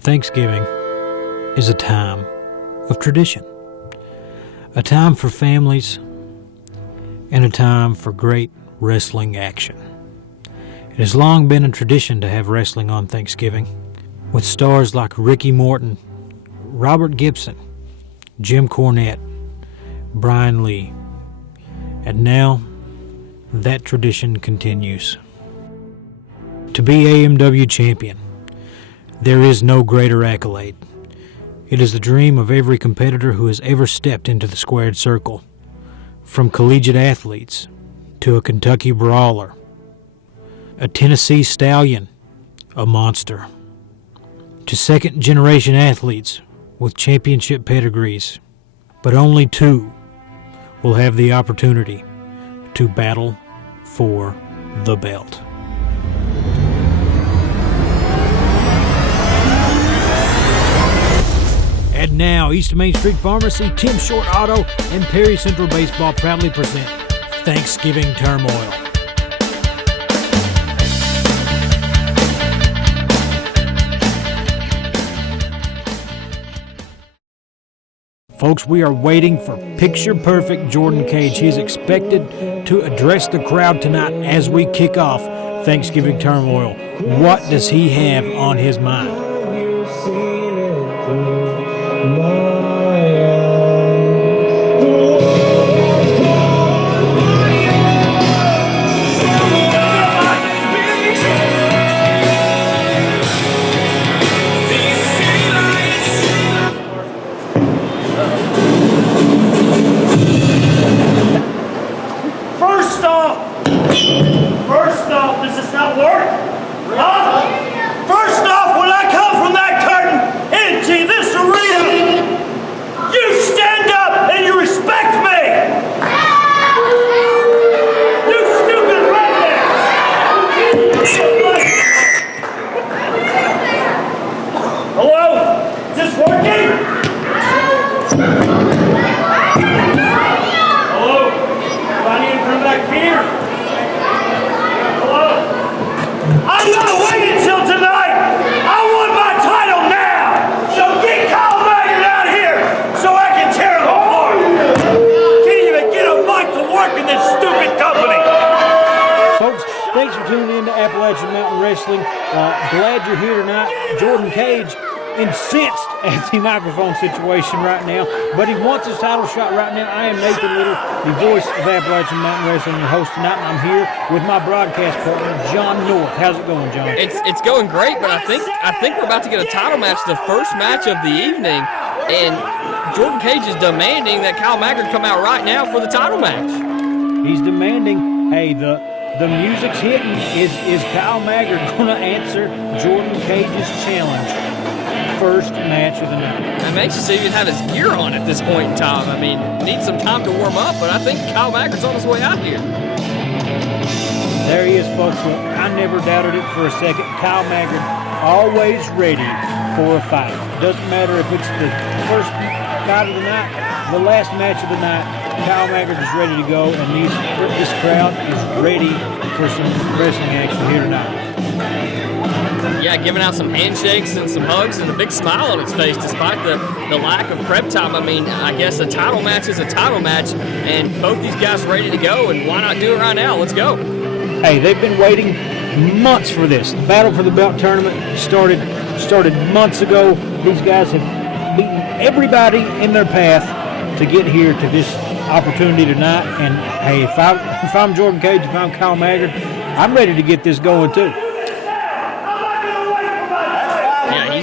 Thanksgiving is a time of tradition, a time for families, and a time for great wrestling action. It has long been a tradition to have wrestling on Thanksgiving, with stars like Ricky Morton, Robert Gibson, Jim Cornette, Brian Lee, and now that tradition continues. To be AMW champion, there is no greater accolade. It is the dream of every competitor who has ever stepped into the squared circle, from collegiate athletes to a Kentucky brawler, a Tennessee stallion, a monster, to second-generation athletes with championship pedigrees. But only two will have the opportunity to battle for the belt. And now, East Main Street Pharmacy, Tim Short Auto, and Perry Central Baseball proudly present Thanksgiving Turmoil. Folks, we are waiting for picture-perfect Jordan Kage. He is expected to address the crowd tonight as we kick off Thanksgiving Turmoil. What does he have on his mind? First off, does this not work? Huh? First off, when I come from that curtain into this arena, you stand up and you respect me! You stupid rednecks! Hello? Is this working? Hello? Do I need to come back here? I'm not waiting until tonight! I want my title now! So get Kyle Maggard out here so I can tear him apart! Can't even get a mic to work in this stupid company! Folks, thanks for tuning in to Appalachian Mountain Wrestling. Glad you're here tonight. Jordan Kage incensed at the microphone situation right now, but he wants his title shot right now. I am Nathan Little, the voice of Appalachian Mountain Wrestling, your host tonight, and I'm here with my broadcast partner, John North. How's it going, John? It's going great, but I think we're about to get a title match, the first match of the evening, and Jordan Kage is demanding that Kyle Maggard come out right now for the title match. He's demanding, hey, the music's hitting. Is Kyle Maggard going to answer Jordan Cage's challenge? First match of the night. I'm anxious to even have his gear on at this point in time. I mean, needs some time to warm up, but I think Kyle Maggard's on his way out here. There he is, folks. Look, I never doubted it for a second. Kyle Maggard, always ready for a fight. Doesn't matter if it's the first fight of the night, the last match of the night. Kyle Maggard is ready to go, and this crowd is ready for some wrestling action here tonight. Yeah, giving out some handshakes and some hugs and a big smile on his face despite the lack of prep time. I mean, I guess a title match is a title match, and both these guys ready to go, and why not do it right now? Let's go. Hey, they've been waiting months for this. The Battle for the Belt tournament started months ago. These guys have beaten everybody in their path to get here to this opportunity tonight. And, hey, if I'm Jordan Kage, if I'm Kyle Maggard, I'm ready to get this going too.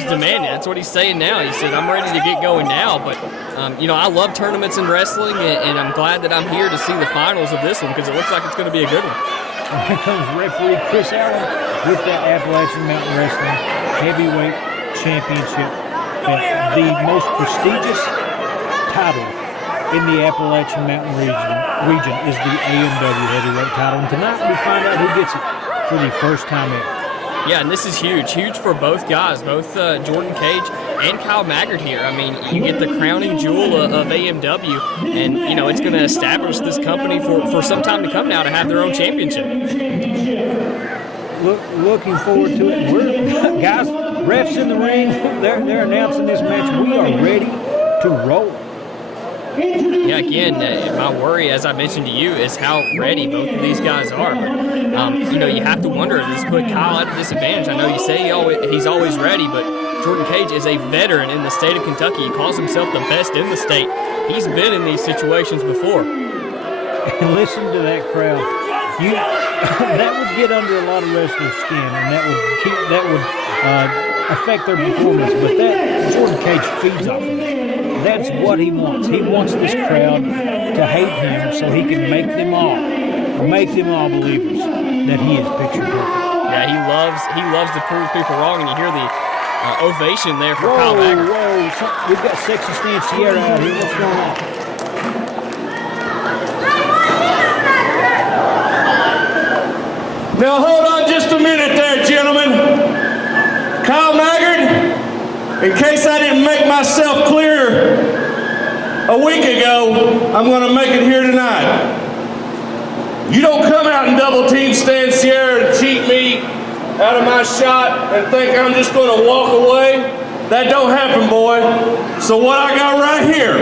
Demanding. That's what he's saying now. He said, I'm ready to get going now, but I love tournaments in wrestling, and I'm glad that I'm here to see the finals of this one because it looks like it's going to be a good one. And here comes referee Chris Allen with that Appalachian Mountain Wrestling Heavyweight Championship, the most prestigious title in the Appalachian Mountain region is the AMW Heavyweight title, and tonight we find out who gets it for the first time ever. Yeah, and this is huge for both guys, both Jordan Kage and Kyle Maggard here. I mean, you get the crowning jewel of AMW, and, it's going to establish this company for some time to come now to have their own championship. Looking forward to it. Guys, Refs in the ring, they're announcing this match. We are ready to roll. Yeah, again, my worry, as I mentioned to you, is how ready both of these guys are. You know, you have to wonder, does this put Kyle at a disadvantage? I know you say he's always ready, but Jordan Kage is a veteran in the state of Kentucky. He calls himself the best in the state. He's been in these situations before. And listen to that crowd. That would get under a lot of wrestlers' skin, and that would affect their performance. But that Jordan Kage feeds off of that. That's what he wants. He wants this crowd to hate him so he can make them all believers that he is picture perfect. Yeah, he loves to prove people wrong, and you hear the ovation there for Kyle Maggard. Whoa, we've got Sexy Stan Sierra out here. What's going on? Now hold on just a minute there, gentlemen. Kyle Maggard, in case I didn't make myself clear a week ago, I'm going to make it here tonight. You don't come out and double team Stan Sierra and cheat me out of my shot and think I'm just going to walk away. That don't happen, boy. So what I got right here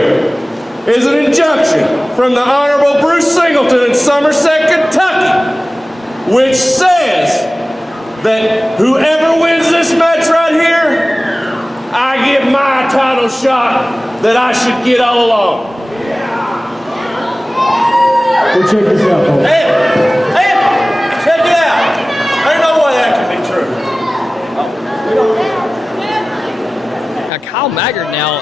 is an injunction from the Honorable Bruce Singleton in Somerset, Kentucky, which says that whoever wins this match right here, I get my title shot that I should get all along. We'll check this out, folks. Hey, check it out. There's no way that can be true. Now, Kyle Maggard now,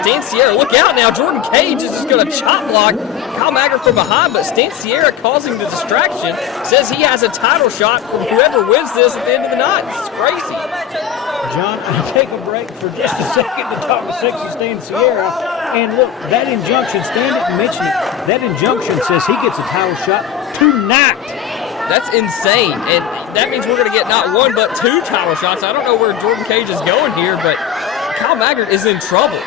Stan Sierra, look out now. Jordan Kage is just going to chop block Kyle Maggard from behind, but Stan Sierra, causing the distraction, says he has a title shot from whoever wins this at the end of the night. This is crazy. John, I'll take a break for just a second to talk to Sexy Stan Sierra. And look, that injunction, Stan didn't mention it, that injunction says he gets a title shot tonight. That's insane. And that means we're going to get not one, but two title shots. I don't know where Jordan Kage is going here, but Kyle Maggard is in trouble.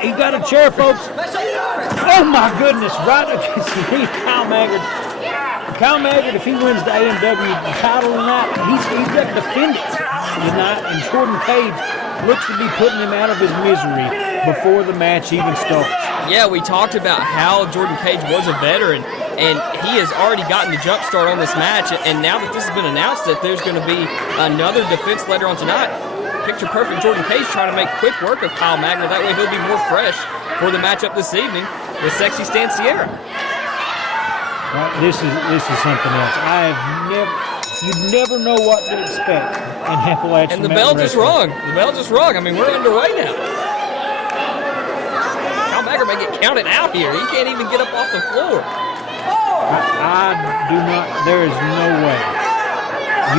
He got a chair, folks. Oh, my goodness. Right against the knee, Kyle Maggard. Kyle Maggard, if he wins the AMW title tonight, he's got to defend it tonight. And Jordan Kage looks to be putting him out of his misery before the match even starts. Yeah, we talked about how Jordan Kage was a veteran, and he has already gotten the jump start on this match. And now that this has been announced that there's going to be another defense later on tonight, picture perfect Jordan Kage trying to make quick work of Kyle Maggard. That way he'll be more fresh for the matchup this evening with Sexy Stan Sierra. Well, this is something else. You never know what to expect in Appalachian. And the bell just rung. The bell just rung. I mean, we're underway now. Kyle Maggard may get counted out here. He can't even get up off the floor. I do not. There is no way.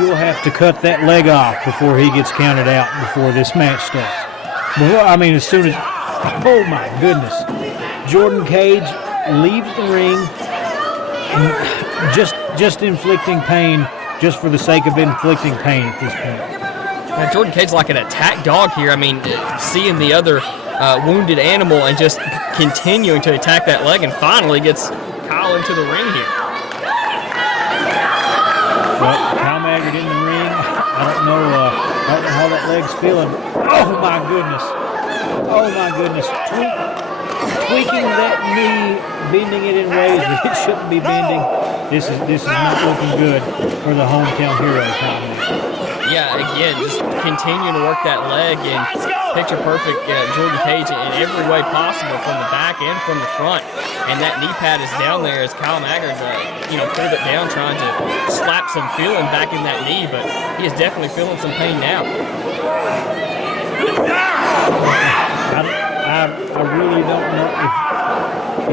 You'll have to cut that leg off before he gets counted out before this match starts. Well, I mean, as soon as, oh my goodness, Jordan Kage leaves the ring, and just inflicting pain, just for the sake of inflicting pain at this point. Now, Jordan Kage's like an attack dog here. I mean, seeing the other wounded animal and just continuing to attack that leg, and finally gets Kyle into the ring here. Well, Kyle Maggard in the ring. I don't know how that leg's feeling. Oh my goodness! Oh my goodness! Tweaking that knee, bending it in ways that it shouldn't be bending. This is not looking good for the hometown hero, Kyle Maggard. Yeah, again, just continuing to work that leg and picture perfect Jordan Kage in every way possible, from the back and from the front. And that knee pad is down there as Kyle Maggard, pulled it down, trying to slap some feeling back in that knee, but he is definitely feeling some pain now. I really don't know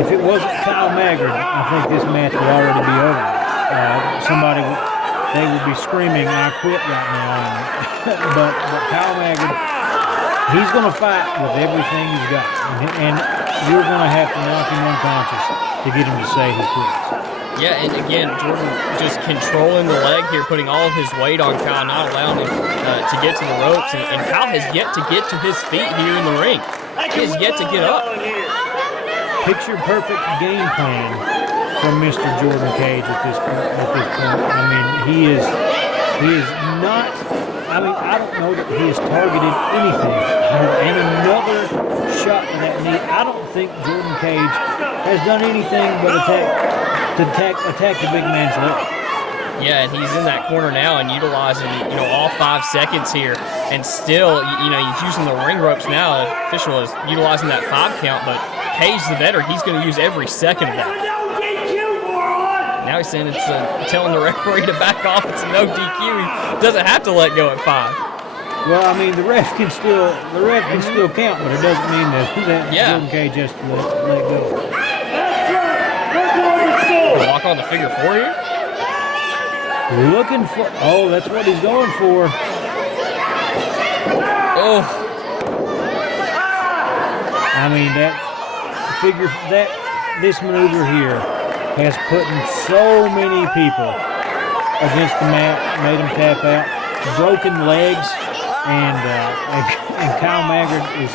if it wasn't Kyle Maggard. I think this match would already be over. They would be screaming, "I quit" right now. but Kyle Maggard, he's going to fight with everything he's got, and you're going to have to knock him unconscious to get him to say he quits. Yeah, and again, Jordan just controlling the leg here, putting all of his weight on Kyle, not allowing him to get to the ropes. And Kyle has yet to get to his feet here in the ring. He has yet to get up. Picture perfect game plan from Mr. Jordan Kage at this point. I mean, he is not. I mean, I don't know that he has targeted anything. And another shot to that knee. I don't think Jordan Kage has done anything but attack the big man's leg. Yeah, and he's in that corner now and utilizing, all 5 seconds here. And still, he's using the ring ropes now. The official is utilizing that 5 count, but Kage, the veteran, he's going to use every second of that. Now he's saying it's telling the referee to back off. It's a no DQ. He doesn't have to let go at 5. Well, I mean, the ref can still count, but it doesn't mean that Jordan Kage has to let go. Walk on the figure 4 here. Looking for. Oh, that's what he's going for. Oh. I mean this maneuver here has put so many people against the mat, made them tap out, broken legs, and Kyle Maggard is.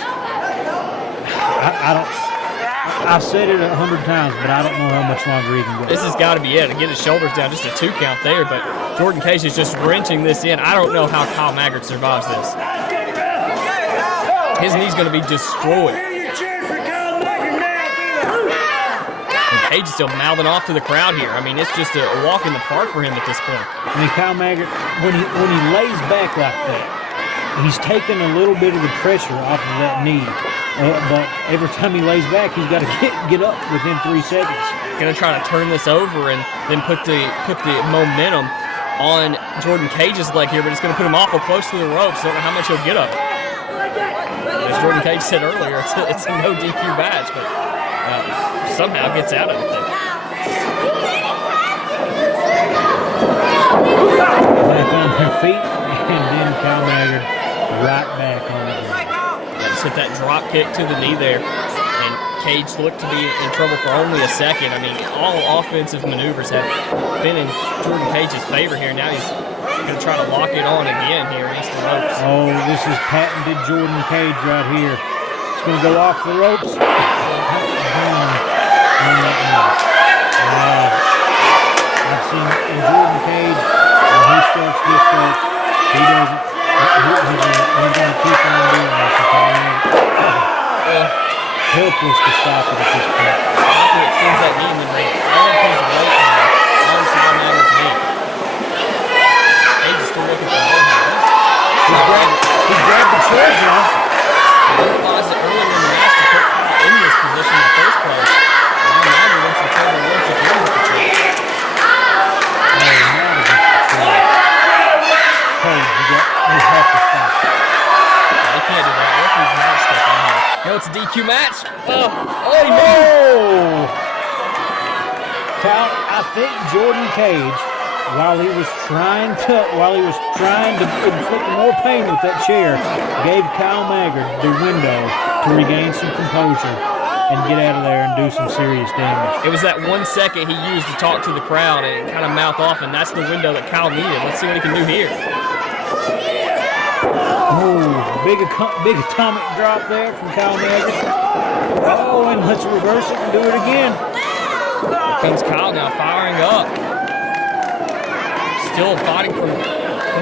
I've said it 100 times, but I don't know how much longer he can go. This has got to be it. To get his shoulders down, just a 2 count there, but Jordan Kage is just wrenching this in. I don't know how Kyle Maggard survives this. His knee's going to be destroyed. Kage is still mouthing off to the crowd here. I mean, it's just a walk in the park for him at this point. I mean, Kyle Maggard, when he lays back like that, he's taking a little bit of the pressure off of that knee. But every time he lays back, he's got to get up within 3 seconds. Going to try to turn this over and then put the momentum on Jordan Cage's leg here, but it's going to put him awful close to the ropes. Don't know how much he'll get up. As Jordan Kage said earlier, it's a no DQ match, but somehow gets out of it there. Back on their feet, and then Kyle Maggard right back on the ground. Just hit that drop kick to the knee there, and Kage looked to be in trouble for only a second. I mean, all offensive maneuvers have been in Jordan Cage's favor here. Now he's going to try to lock it on again here against the ropes. Oh, this is patented Jordan Kage right here. It's going to go off the ropes. I've seen in Jordan Cage, when he starts this way, he doesn't. He's going to keep on doing this. Helpless to stop it at this point. After it sends that knee in the ring, all of his weight on Kyle Maggard's knee. Cage is still looking for more here. He grabbed the chair now. He realized it earlier in the match to put Kyle in this position in the first place. Now Maggard wants to turn and once again with the chair. You have to stop. He can't do that. Referee's not stepping in here. No, it's a DQ match. He moved. I think Jordan Kage, while he was trying to inflict more pain with that chair, gave Kyle Maggard the window to regain some composure and get out of there and do some serious damage. It was that 1 second he used to talk to the crowd and kind of mouth off, and that's the window that Kyle needed. Let's see what he can do here. Oh, big atomic drop there from Kyle Maggard. Oh, and let's reverse it and do it again. Here comes Kyle now firing up. Still fighting from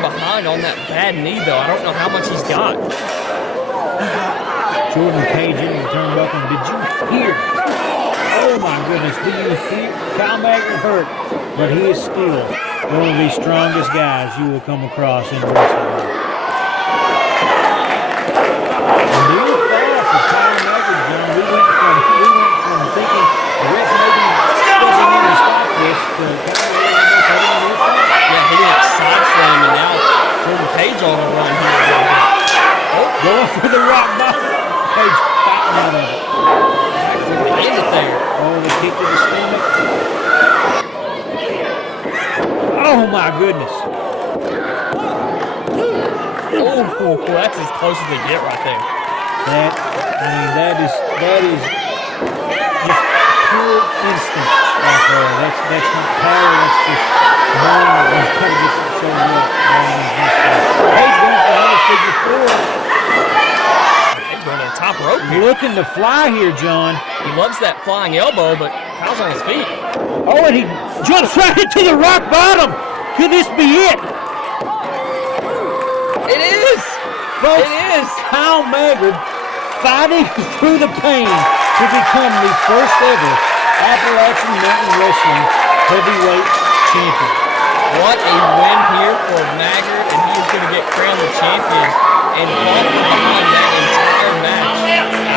behind on that bad knee, though. I don't know how much he's got. Jordan Kage in the turnbuckle. Did you hear? Oh, my goodness. Did you hear? Kyle Maggard hurt, but he is still one of the strongest guys you will come across in wrestling. Kage on the run here. Going for the rock bottom. Kage fighting out of it. End it there. Oh, the kick to the stomach. Oh my goodness. Oh, that's as close as they get right there. That is just pure instinct right there. That's not power. That's just knowing that he's got to get that shoulder up. Kage going for another figure 4. Kage going to the top rope here. Looking to fly here, John. He loves that flying elbow, but Kyle's on his feet. Oh, and he jumps right into the rock bottom. Could this be it? It is. Folks, It is. Kyle Maggard fighting through the pain to become the first ever Appalachian Mountain Wrestling heavyweight champion. What a win here for Maggard, and he's going to get crowned the champion and fought behind that entire match.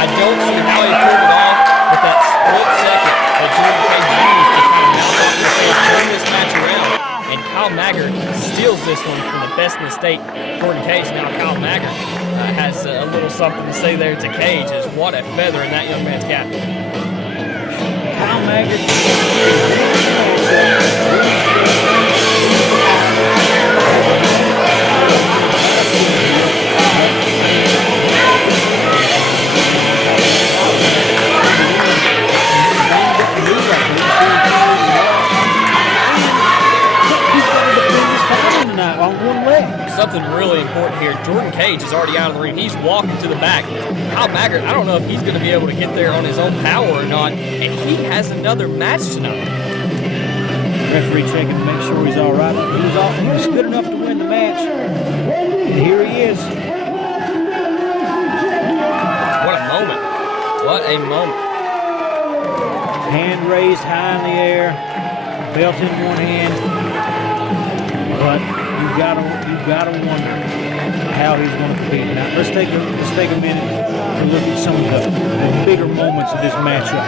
I don't see how he pulled it off with that split second that Jordan Cage used to kind of mouth off and say, turn this match around. And Kyle Maggard steals this one from the best in the state, Jordan Cage. Now Kyle Maggard has a little something to say there to Cage, as what a feather in that young man's cap. Kyle Maggard. On one leg. Something really important here. Jordan Cage is already out of the ring. He's walking to the back. Kyle Maggard, I don't know if he's going to be able to get there on his own power or not, and he has another match tonight. Referee checking to make sure he's all right. He was good enough to win the match, and here he is. What a moment. What a moment. Hand raised high in the air, belt in one hand, but you gotta wonder how he's going to compete. Now let's take a minute to look at some of the bigger moments of this matchup.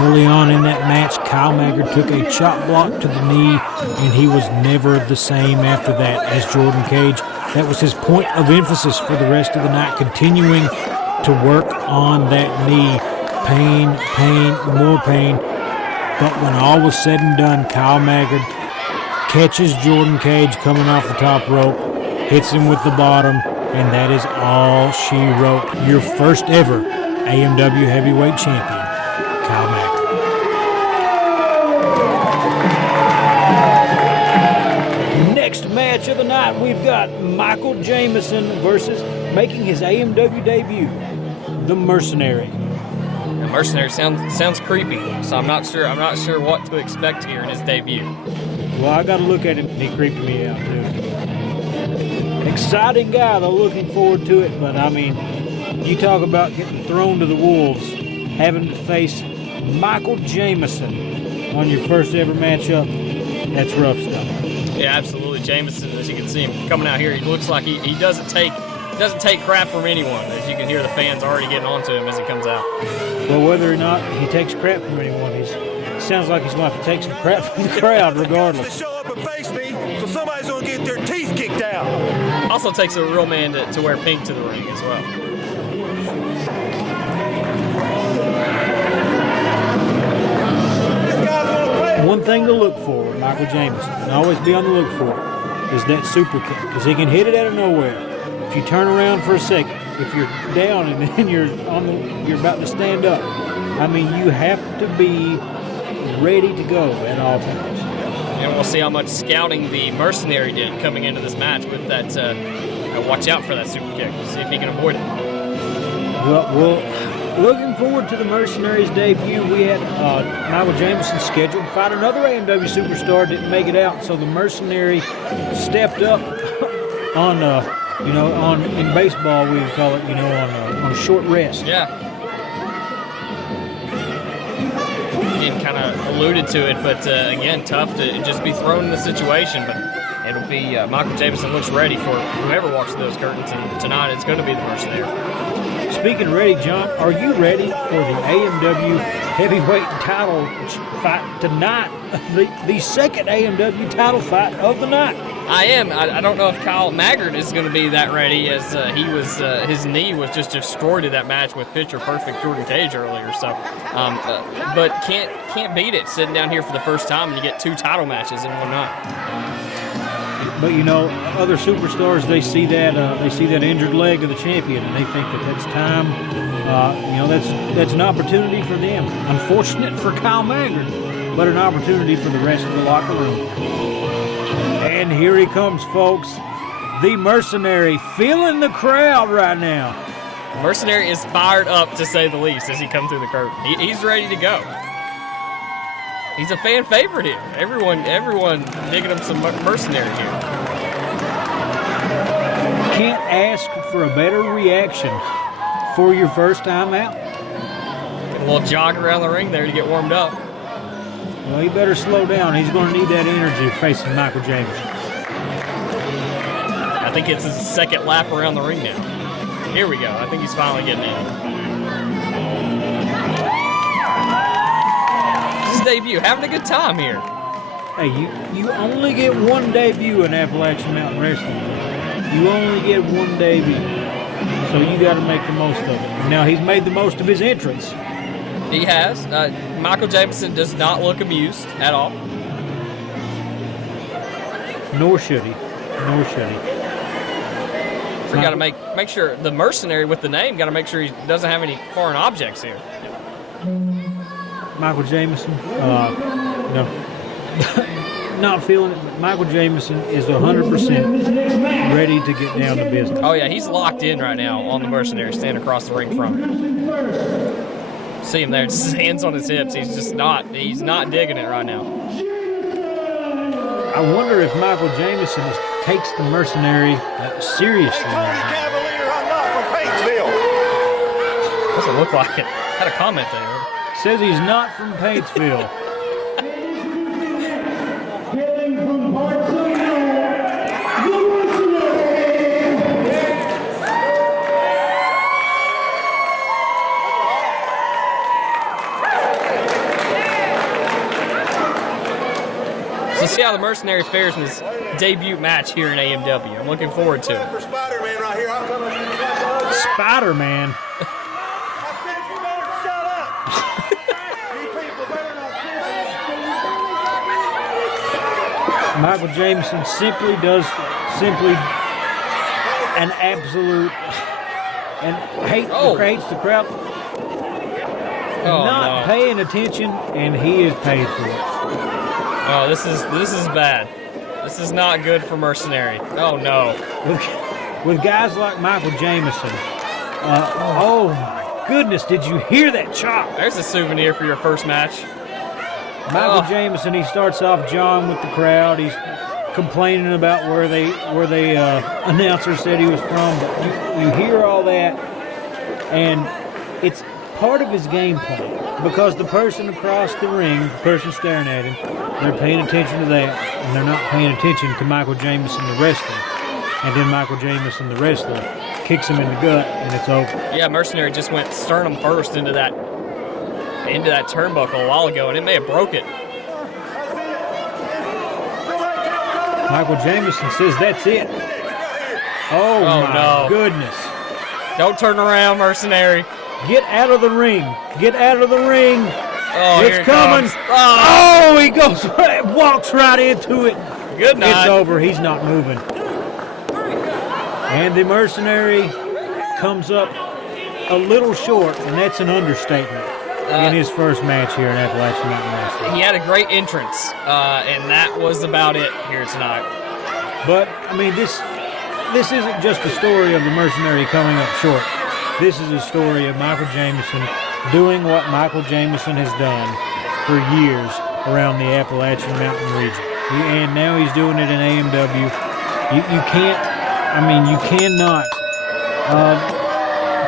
Early on in that match, Kyle Maggard took a chop block to the knee, and he was never the same after that as Jordan Cage. That was his point of emphasis for the rest of the night, continuing to work on that knee. Pain, more pain. But when all was said and done, Kyle Maggard catches Jordan Cage coming off the top rope, hits him with the bottom, and that is all she wrote. Your first ever AMW heavyweight champion, Kyle Maggard. Next match of the night, we've got Michael Jamison versus, making his AMW debut, the Mercenary. The Mercenary sounds creepy, so I'm not sure what to expect here in his debut. Well, I got to look at him, and he creeped me out, too. Exciting guy, though, looking forward to it. But, I mean, you talk about getting thrown to the wolves, having to face Michael Jamison on your first ever matchup. That's rough stuff. Yeah, absolutely. Jamison, as you can see him coming out here, he looks like he doesn't take crap from anyone. As you can hear the fans already getting onto him as he comes out. Well, whether or not he takes crap from anyone, sounds like he's going to have to take some crap from the crowd regardless. To show up and face me, so somebody's going to get their teeth kicked out. Also takes a real man to wear pink to the ring as well. This guy's going to play. One thing to look for with Michael Jamison, and always be on the look for, is that super kick, because he can hit it out of nowhere. If you turn around for a second, if you're down and then you're about to stand up, I mean, you have to be ready to go at all times. And we'll see how much scouting the Mercenary did coming into this match with that. Watch out for that super kick. We'll see if he can avoid it. Well, looking forward to the Mercenary's debut. We had Michael Jamison scheduled to fight another AMW superstar, didn't make it out, so the Mercenary stepped up on, in baseball we would call it, on short rest. Yeah. Again, kind of alluded to it, but again, tough to just be thrown in the situation. But it'll be Michael Jamison looks ready for whoever walks through those curtains, and tonight it's going to be the Mercenary. Speaking of ready, John, are you ready for the AMW heavyweight title fight tonight? The second AMW title fight of the night. I am. I don't know if Kyle Maggard is going to be that ready, as his knee was just destroyed in that match with picture perfect Jordan Cage earlier. So, but can't beat it sitting down here for the first time and you get two title matches in one night. But other superstars, they see that injured leg of the champion and they think that's time. That's an opportunity for them. Unfortunate for Kyle Maggard, but an opportunity for the rest of the locker room. And here he comes, folks. The Mercenary, feeling the crowd right now. Mercenary is fired up, to say the least, as he comes through the curtain. He's ready to go. He's a fan favorite here. Everyone digging him some Mercenary here. Can't ask for a better reaction for your first time out. Get a little jog around the ring there to get warmed up. Well, he better slow down. He's going to need that energy facing Michael Jamison. I think it's his second lap around the ring now. Here we go. I think he's finally getting in. This is his debut. Having a good time here. Hey, you only get one debut in Appalachian Mountain Wrestling. You only get one debut. So you got to make the most of it. Now, he's made the most of his entrance. He has. Michael Jamison does not look amused at all. Nor should he. Nor should he. We got to make sure the Mercenary with the name, got to make sure he doesn't have any foreign objects here. Michael Jamison, no. Not feeling it. Michael Jamison is 100% ready to get down to business. Oh, yeah, he's locked in right now on the Mercenary, standing across the ring from him. See him there, just his hands on his hips. He's not digging it right now. I wonder if Michael Jamison takes the Mercenary seriously. Tony Cavalier, I'm not from Paintsville. Doesn't look like it. Had a comment there. Says he's not from Paintsville. So see how the Mercenary fares in his debut match here in AMW. I'm looking forward to it. For Spider-Man right here, I'm coming to you. Spider-Man. I said you better shut up. You people better not. Michael Jamison simply an absolute and hates the crowd. Not paying attention, and he is paid for it. Oh, this is bad. This is not good for Mercenary. Oh no. With guys like Michael Jamison. Oh my goodness, did you hear that chop? There's a souvenir for your first match. Michael Jamison, he starts off John with the crowd. He's complaining about where the announcer said he was from. But you hear all that, and it's part of his game plan. Because the person across the ring, the person staring at him, they're paying attention to that, and they're not paying attention to Michael Jamison, the wrestler. And then Michael Jamison, the wrestler, kicks him in the gut, and it's over. Yeah, Mercenary just went sternum first into that turnbuckle a while ago, and it may have broke it. Michael Jamison says that's it. Oh my goodness. Don't turn around, Mercenary. Get out of the ring. Get out of the ring. Oh, it's coming. Oh, he goes, walks right into it. Good night. It's over. He's not moving. And the Mercenary comes up a little short, and that's an understatement in his first match here in Appalachian Mountain Wrestling. He had a great entrance, and that was about it here tonight. But, I mean, this isn't just a story of the Mercenary coming up short. This is a story of Michael Jamison doing what Michael Jamison has done for years around the Appalachian Mountain region. And now he's doing it in AMW. You cannot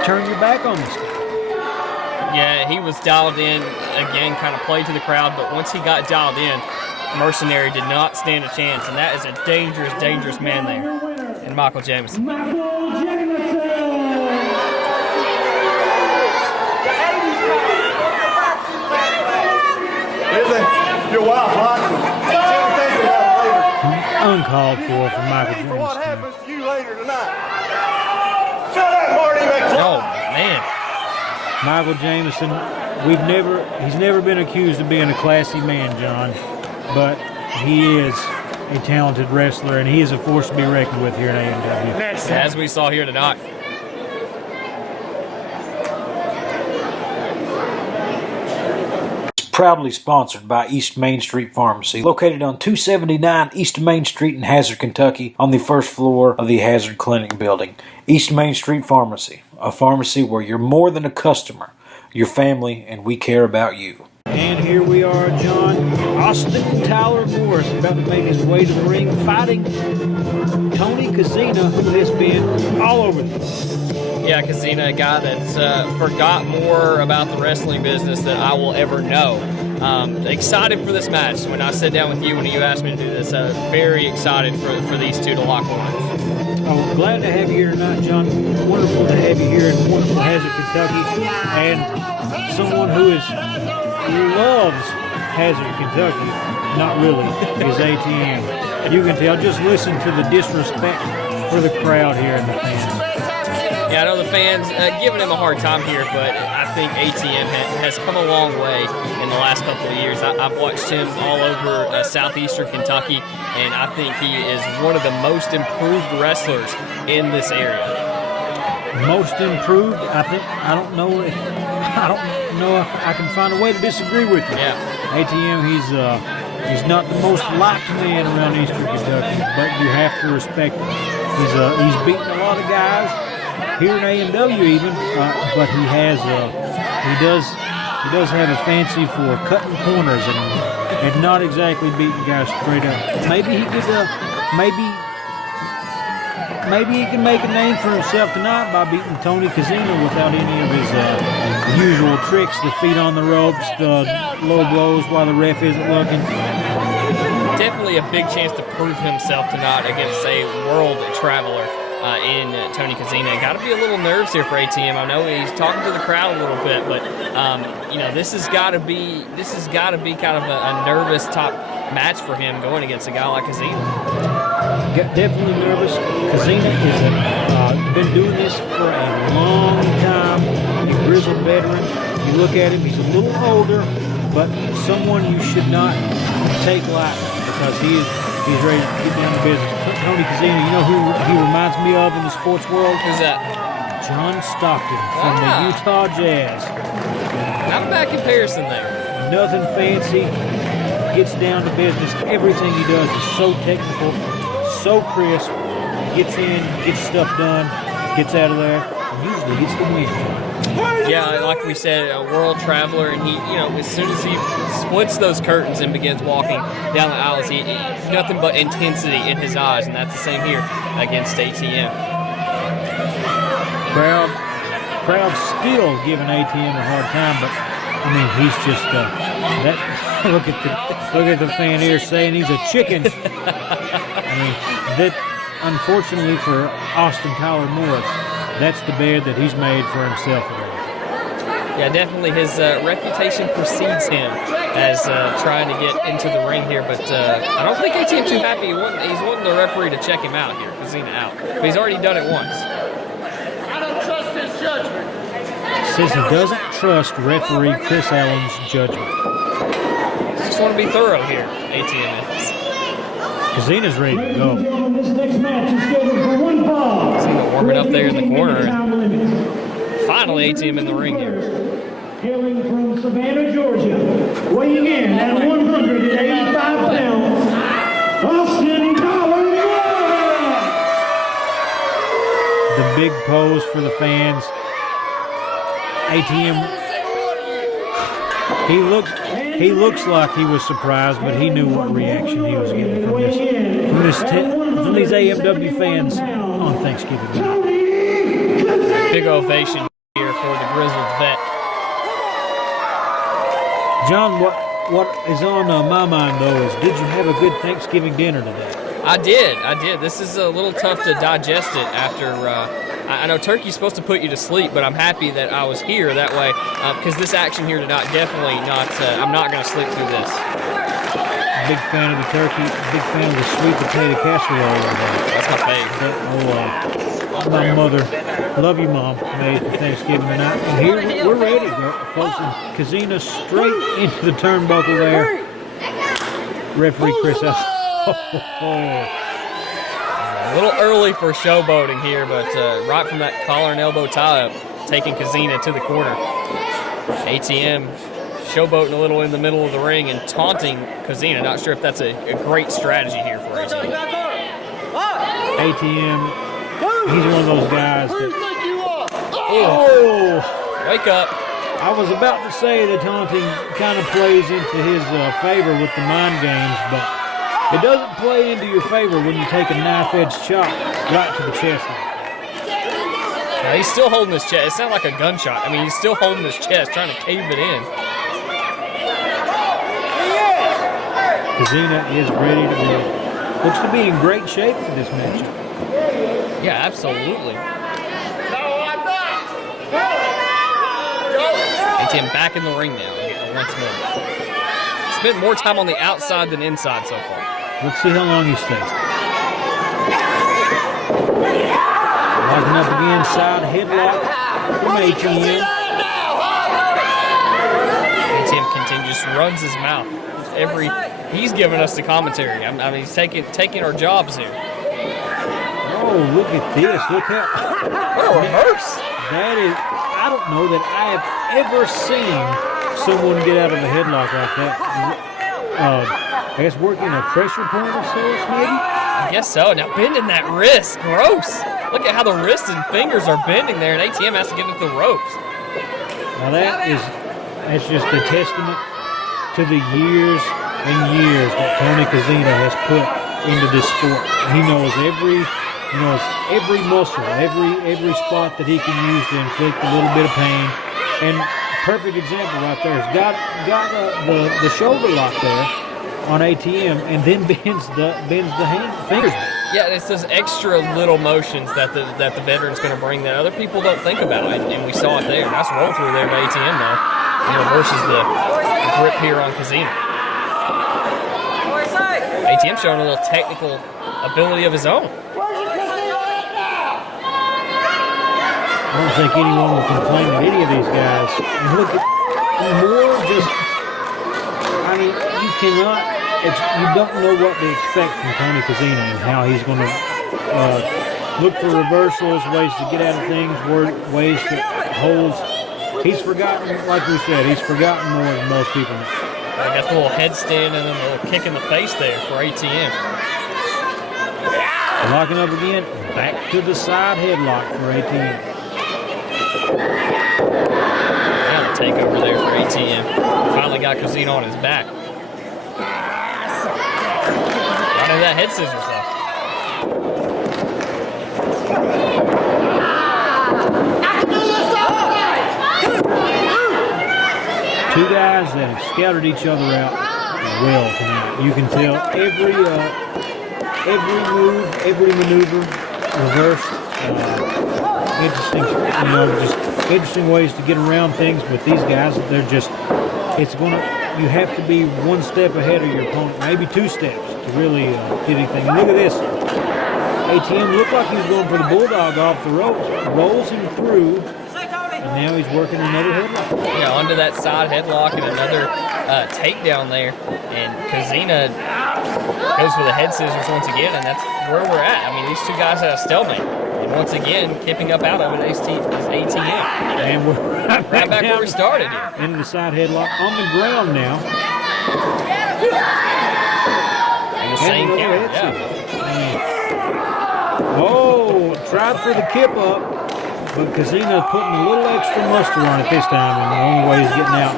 turn your back on this guy. Yeah, he was dialed in, again, kind of played to the crowd, but once he got dialed in, Mercenary did not stand a chance, and that is a dangerous, dangerous man there in Michael Jamison. Your wife likes it. Uncalled for from Michael Jamison. What happens to you later tonight? Shut up, Marty McFly. Oh, man. Michael Jamison, he's never been accused of being a classy man, John, but he is a talented wrestler, and he is a force to be reckoned with here in AMW. Next, as we saw here tonight. Proudly sponsored by East Main Street Pharmacy, located on 279 East Main Street in Hazard, Kentucky, on the first floor of the Hazard Clinic building. East Main Street Pharmacy, a pharmacy where you're more than a customer. You're family, and we care about you. And here we are, John. Austin Tyler Morris about to make his way to the ring, fighting Tony Kozina, who has been all over this. Yeah, Kozina, a guy that's forgot more about the wrestling business than I will ever know. Excited for this match. When I sat down with you, when you asked me to do this, very excited for these two to lock horns. Oh, glad to have you here tonight, John. Wonderful to have you here in wonderful Hazard, Kentucky, and someone who loves Hazard, Kentucky. Not really, is ATM. You can tell. Just listen to the disrespect for the crowd here and the fans. Yeah, I know the fans giving him a hard time here, but I think ATM has come a long way in the last couple of years. I've watched him all over southeastern Kentucky, and I think he is one of the most improved wrestlers in this area. Most improved? I don't know if I can find a way to disagree with you. Yeah. ATM, he's not the most liked man around Eastern Kentucky, but you have to respect him. He's beaten a lot of guys here in AMW even, but he does have a fancy for cutting corners and not exactly beating guys straight up. Maybe he could maybe he can make a name for himself tonight by beating Tony Kozina without any of his usual tricks, the feet on the ropes, the low blows while the ref isn't looking. Definitely a big chance to prove himself tonight against a world traveler in Tony Kozina. Got to be a little nervous here for ATM. I know he's talking to the crowd a little bit, but this has got to be kind of a nervous top match for him going against a guy like Kozina. Definitely nervous. Kozina has been doing this for a long time. A grizzled veteran. You look at him; he's a little older, but someone you should not take lightly because he's ready to get down to business. Tony Kozina, you know who he reminds me of in the sports world? Who's that? John Stockton from the Utah Jazz. Not a bad comparison there. Nothing fancy. Gets down to business. Everything he does is so technical, so crisp. Gets in, gets stuff done, gets out of there, and usually gets the win. Yeah, like we said, a world traveler, and he, as soon as he splits those curtains and begins walking down the aisles, he nothing but intensity in his eyes, and that's the same here against ATM. Crowd still giving ATM a hard time, but I mean he's just that. Look at the fan here saying he's a chicken. I mean that. Unfortunately for Austin Tyler Morris, that's the bed that he's made for himself today. Yeah, definitely his reputation precedes him as trying to get into the ring here, but I don't think ATM's too happy. He's wanting the referee to check him out here, Kozina out. But he's already done it once. I don't trust his judgment. Says he doesn't trust referee Chris Allen's judgment. Just want to be thorough here, ATM is. Kozina's ready to go. This next match is scheduled for one fall. Kozina warming up there in the corner. Finally, ATM in the ring here. Hailing from Savannah, Georgia, weighing in at 185 pounds, Austin Tyler Morris. The big pose for the fans. ATM. He looks like he was surprised, but he knew what reaction he was getting from these AMW fans on Thanksgiving night. Big ovation here for the grizzled vet. John, what is on my mind though is, did you have a good Thanksgiving dinner today? I did. This is a little tough to digest it after. I know turkey's supposed to put you to sleep, but I'm happy that I was here that way because this action here tonight definitely not. I'm not going to sleep through this. Big fan of the turkey. Big fan of the sweet potato casserole. That's my favorite. My mother, love you, Mom, made for Thanksgiving tonight. And here we're ready, folks. And Kozina straight into the turnbuckle there. Referee Chris. A little early for showboating here, but right from that collar and elbow tie-up, taking Kozina to the corner. ATM showboating a little in the middle of the ring and taunting Kozina. Not sure if that's a great strategy here for ATM. ATM, he's one of those guys that Oh! Wake up. I was about to say the taunting kind of plays into his favor with the mind games, but it doesn't play into your favor when you take a knife-edged chop right to the chest. Now, he's still holding his chest. It sounded like a gunshot. I mean, he's still holding his chest, trying to cave it in. Kozina is ready to go. Looks to be in great shape for this match. Yeah, absolutely. ATM back in the ring now once more. Spent more time on the outside than inside so far. Let's see how long he stays. Locking up again, side headlock from ATM. ATM continues, runs his mouth. He's giving us the commentary. I mean, he's taking our jobs here. Oh, look at this. Look how... What a reverse. That is... I don't know that I have ever seen someone get out of a headlock like that. I guess working a pressure point or so, maybe? I guess so. Now bending that wrist. Gross. Look at how the wrist and fingers are bending there, and ATM has to get into the ropes. Now that's just a testament to the years and years that Tony Kozina has put into this sport. He knows every muscle, every spot that he can use to inflict a little bit of pain. And perfect example right there. He's got the shoulder lock there on ATM, and then bends the fingers. Yeah, it's those extra little motions that the veteran's going to bring that other people don't think about, and we saw it there. Nice roll through there by ATM though. He reverses the grip here on Kozina. ATM showing a little technical ability of his own. I don't think anyone will complain at any of these guys. And look at more just, I mean, you don't know what to expect from Tony Kozina and how he's going to look for reversals, ways to get out of things, ways to holds. He's forgotten, like we said, he's forgotten more than most people. I got the little headstand and then a little kick in the face there for ATM. Locking up again, back to the side headlock for ATM. Now the takeover there for ATM. Finally got Kozina on his back. Out of that head scissors though. Two guys that have scouted each other out well tonight. You can tell every move, every maneuver reversed. Interesting ways to get around things with these guys. They're just, you have to be one step ahead of your opponent, maybe two steps to really get anything. And look at this. ATM looked like he was going for the bulldog off the ropes, rolls him through, and now he's working another headlock. Yeah, onto that side headlock and another takedown there. And Kozina goes for the head scissors once again, and that's where we're at. I mean, these two guys had a stalemate. And once again, keeping up out of it is ATM. And we're right back where we started here. Into the side headlock on the ground now. And the same counter, yeah. Oh, tried for the kip up, but Kozina putting a little extra mustard on it this time, and the only way he's getting out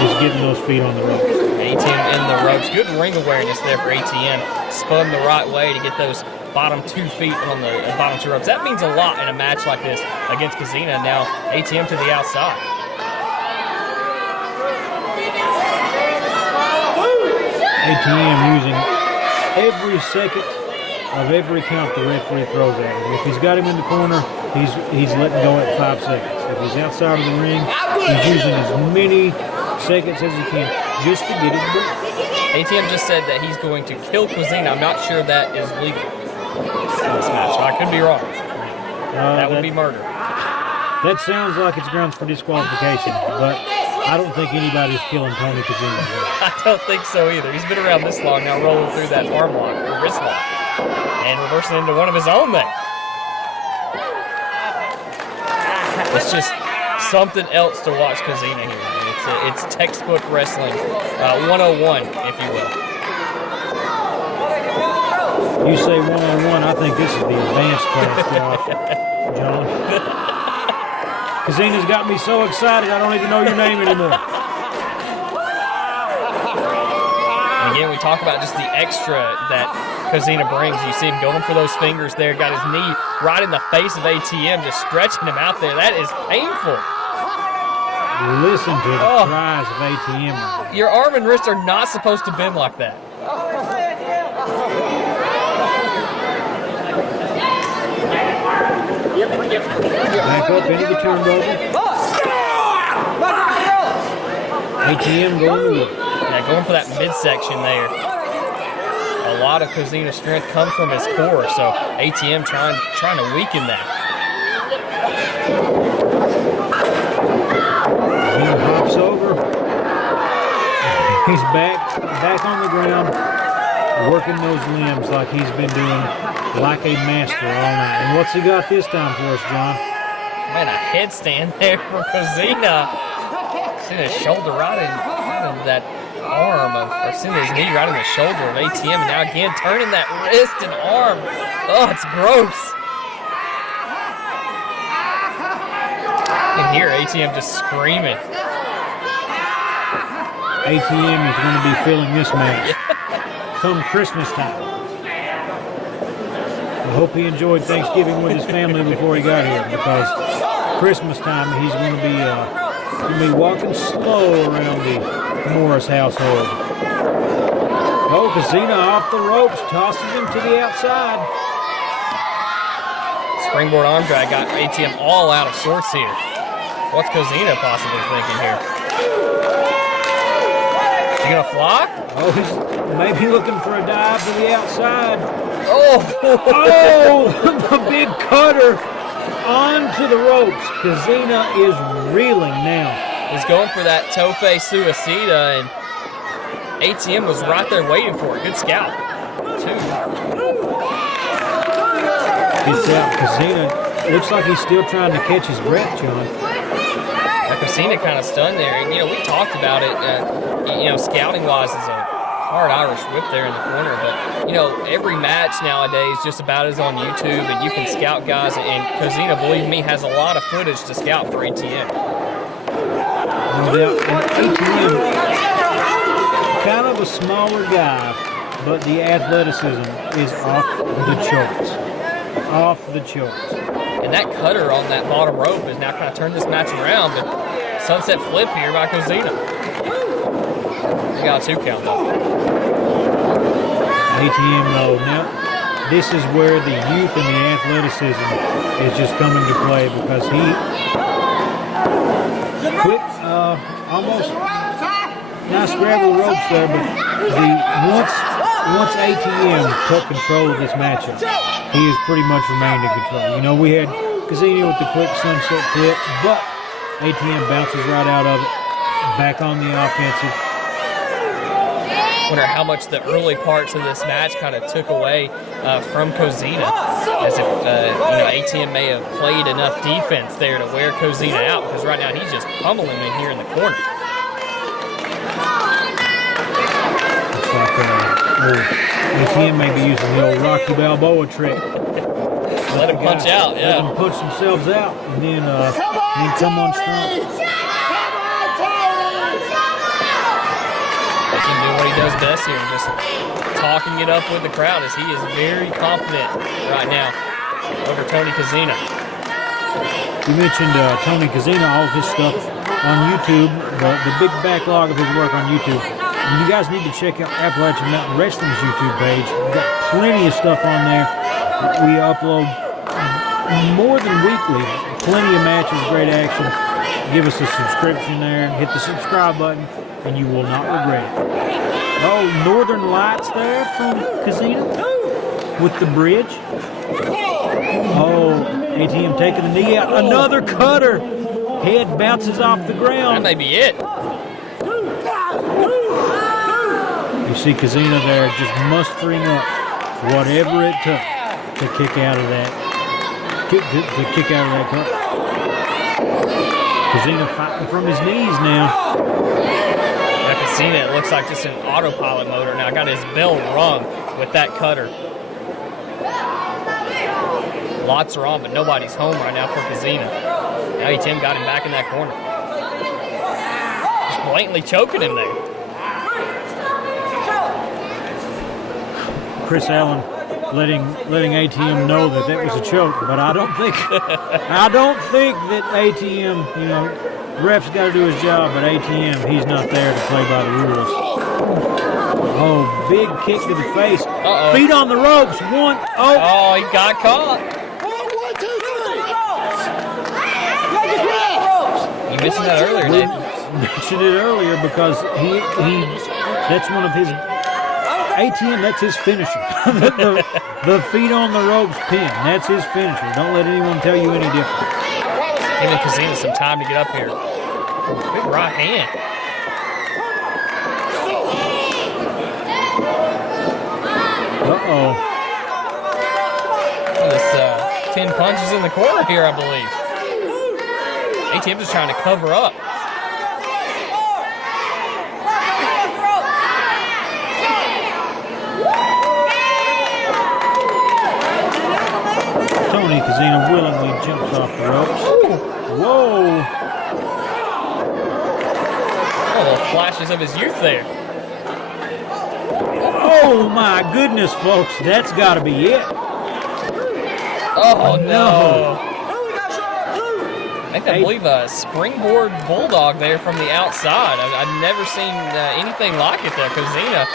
is getting those feet on the ropes. ATM in the ropes. Good ring awareness there for ATM. Spun the right way to get those bottom 2 feet on the bottom 2 ropes. That means a lot in a match like this against Kozina. Now ATM to the outside. ATM using every second of every count the referee throws at him. If he's got him in the corner, he's letting go at 5 seconds. If he's outside of the ring, he's using as many seconds as he can just to get his breath. ATM just said that he's going to kill Kozina. I'm not sure that is legal in this match. So I could be wrong. That would be murder. That sounds like it's grounds for disqualification, but I don't think anybody's killing Tony Kozina. I don't think so either. He's been around this long now, rolling through that arm lock, or wrist lock, and reversing into one of his own there. It's just something else to watch Kozina here. It's textbook wrestling 101, if you will. You say 101, I think this is the advanced class, John. Kozina's got me so excited I don't even know your name anymore. And again, we talk about just the extra that Kozina brings. You see him going for those fingers there, got his knee right in the face of ATM, just stretching him out there. That is painful. Listen to the cries of ATM. Your arm and wrist are not supposed to bend like that. Back up into the turnbuckle. ATM going to look. Yeah, going for that midsection there. A lot of Kozina's strength comes from his core, so ATM trying to weaken that. Kozina hops over. He's back on the ground, working those limbs like he's been doing like a master all night. And what's he got this time for us, John? Man, a headstand there for Kozina. Seen his shoulder right in that arm or seen his knee right in the shoulder of ATM, and now again turning that wrist and arm. Oh, it's gross. You can hear ATM just screaming. ATM is going to be feeling this match come Christmas time. I hope he enjoyed Thanksgiving with his family before he got here, because Christmas time he's going to be walking slow around the Morris household. Oh, Kozina off the ropes, tosses him to the outside. Springboard arm drag got ATM all out of sorts here. What's Kozina possibly thinking here? You gonna flop? Oh, he's maybe looking for a dive to the outside. Oh, the big cutter onto the ropes. Kozina is reeling now. He's going for that tope suicida, and ATM was right there waiting for it. Good scout. Two. Gets out. Kozina looks like he's still trying to catch his breath, John. Kozina kind of stunned there. And, we talked about it. Scouting-wise is a hard Irish whip there in the corner. But, every match nowadays just about is on YouTube, and you can scout guys. And Kozina, believe me, has a lot of footage to scout for ATM. No doubt. And ATM, kind of a smaller guy, but the athleticism is off the charts. Off the charts. And that cutter on that bottom rope has now kind of turned this match around, but sunset flip here by Kozina. We got a 2 count though. ATM though, now this is where the youth and the athleticism is just coming to play, because he quit almost nice grab of the ropes there, but once ATM took control of this matchup, he has pretty much remained in control. We had Kozina with the quick sunset flip, but ATM bounces right out of it, back on the offensive. Wonder how much the early parts of this match kind of took away from Kozina, as if ATM may have played enough defense there to wear Kozina out, because right now he's just pummeling him here in the corner. ATM may be using the old Rocky Balboa trick. Let him punch out, yeah. Let them punch themselves out, and then come on strong. Let him do what he does best here, just talking it up with the crowd, as he is very confident right now over Tony Kozina. You mentioned Tony Kozina, all of his stuff on YouTube, the big backlog of his work on YouTube. And you guys need to check out Appalachian Mountain Wrestling's YouTube page. We've got plenty of stuff on there. We upload more than weekly. Plenty of matches, great action. Give us a subscription there. Hit the subscribe button, and you will not regret it. Oh, Northern Lights there from Kozina with the bridge. Oh, ATM taking the knee out. Another cutter. Head bounces off the ground. That may be it. You see Kozina there just mustering up whatever it took to kick out of that. To kick out of that cup. Kozina fighting from his knees now. Kozina, it looks like just an autopilot motor now. Got his bell rung with that cutter. Lots are on, but nobody's home right now for Kozina. Now ATM got him back in that corner. Just blatantly choking him there. Chris Allen letting ATM know that was a choke, but I don't think that ATM, ref's got to do his job, but ATM, he's not there to play by the rules. Oh, big kick to the face. Uh-oh. Feet on the ropes. One. Oh. Oh, he got caught. You mentioned that earlier, Dave. Mentioned it earlier because he that's one of his ATM, that's his finisher. the feet on the ropes pin, that's his finisher. Don't let anyone tell you any different. Giving Kozina some time to get up here. Big right hand. Uh-oh. This 10 punches in the corner here, I believe. ATM just trying to cover up. Tony Kozina willingly jumps off the ropes. Whoa. Oh, little flashes of his youth there. Oh my goodness, folks, that's got to be it. Oh no. I believe a springboard bulldog there from the outside. I've never seen anything like it there. Kozina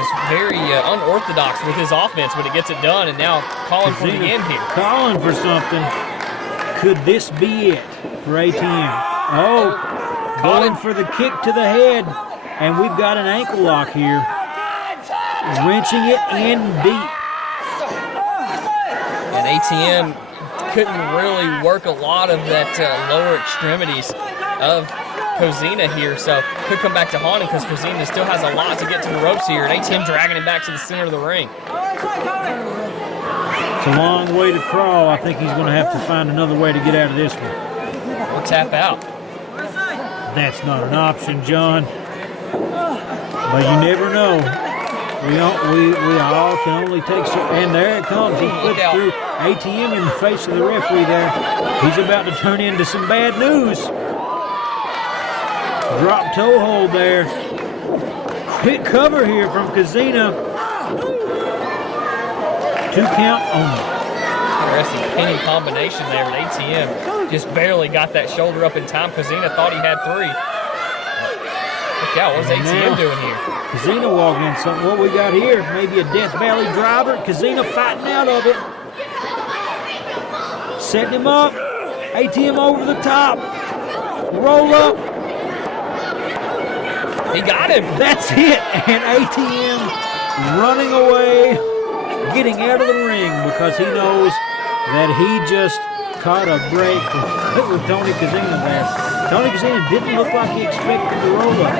is very unorthodox with his offense, but it gets it done, and now calling for the end here. Calling for something. Could this be it for ATM? Oh, going for the kick to the head, and we've got an ankle lock here. Wrenching it in deep. And ATM couldn't really work a lot of that lower extremities of Kozina here, so could come back to haunt him because Kozina still has a lot to get to the ropes here, and ATM dragging him back to the center of the ring. It's a long way to crawl. I think he's going to have to find another way to get out of this one. Or tap out. That's not an option, John. But you never know. We all can only take so, and there it comes. He flips through ATM in the face of the referee there. He's about to turn into some bad news. Drop toe hold there. Quick cover here from Kozina. 2 count only. Interesting pinning combination there with ATM. Just barely got that shoulder up in time. Kozina thought he had 3. Look out, what's ATM doing here? Kozina walking in something. What we got here? Maybe a Death Valley driver. Kozina fighting out of it. Setting him up. ATM over the top. Roll up. He got him. That's it. And ATM running away, getting out of the ring because he knows that he just caught a break with Tony Kozina there. Tony Kozina didn't look like he expected the roll-up.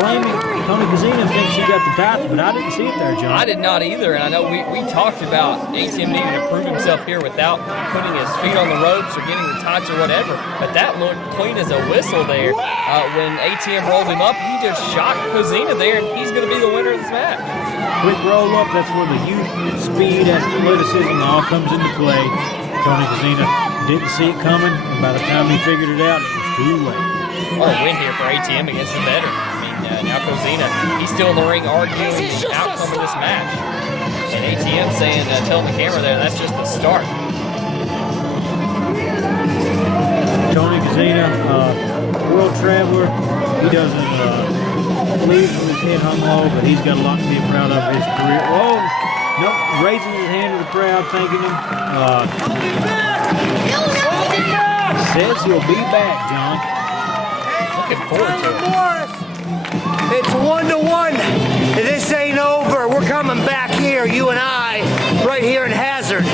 Claiming Tony Kozina thinks he got the tights, but I didn't see it there, John. I did not either, and I know we talked about ATM needing to prove himself here without putting his feet on the ropes or getting the tights or whatever, but that looked clean as a whistle there. When ATM rolled him up, he just shot Kozina there, and he's going to be the winner of this match. Quick roll-up, that's where the youth, speed, athleticism all comes into play. Tony Kozina didn't see it coming, and by the time he figured it out, it was too late. What a win here for ATM against the veteran. Now Kozina, he's still in the ring arguing the outcome of this match. And ATM saying, telling the camera there, that's just the start. Tony Kozina, world traveler, he doesn't leave with his head hung low, but he's got a lot to be proud of his career. Whoa, nope, raising his hand to the crowd, thanking him. Says he'll be back, John. Looking forward to it. It's 1-1. This ain't over. We're coming back here, you and I, right here in Hazard.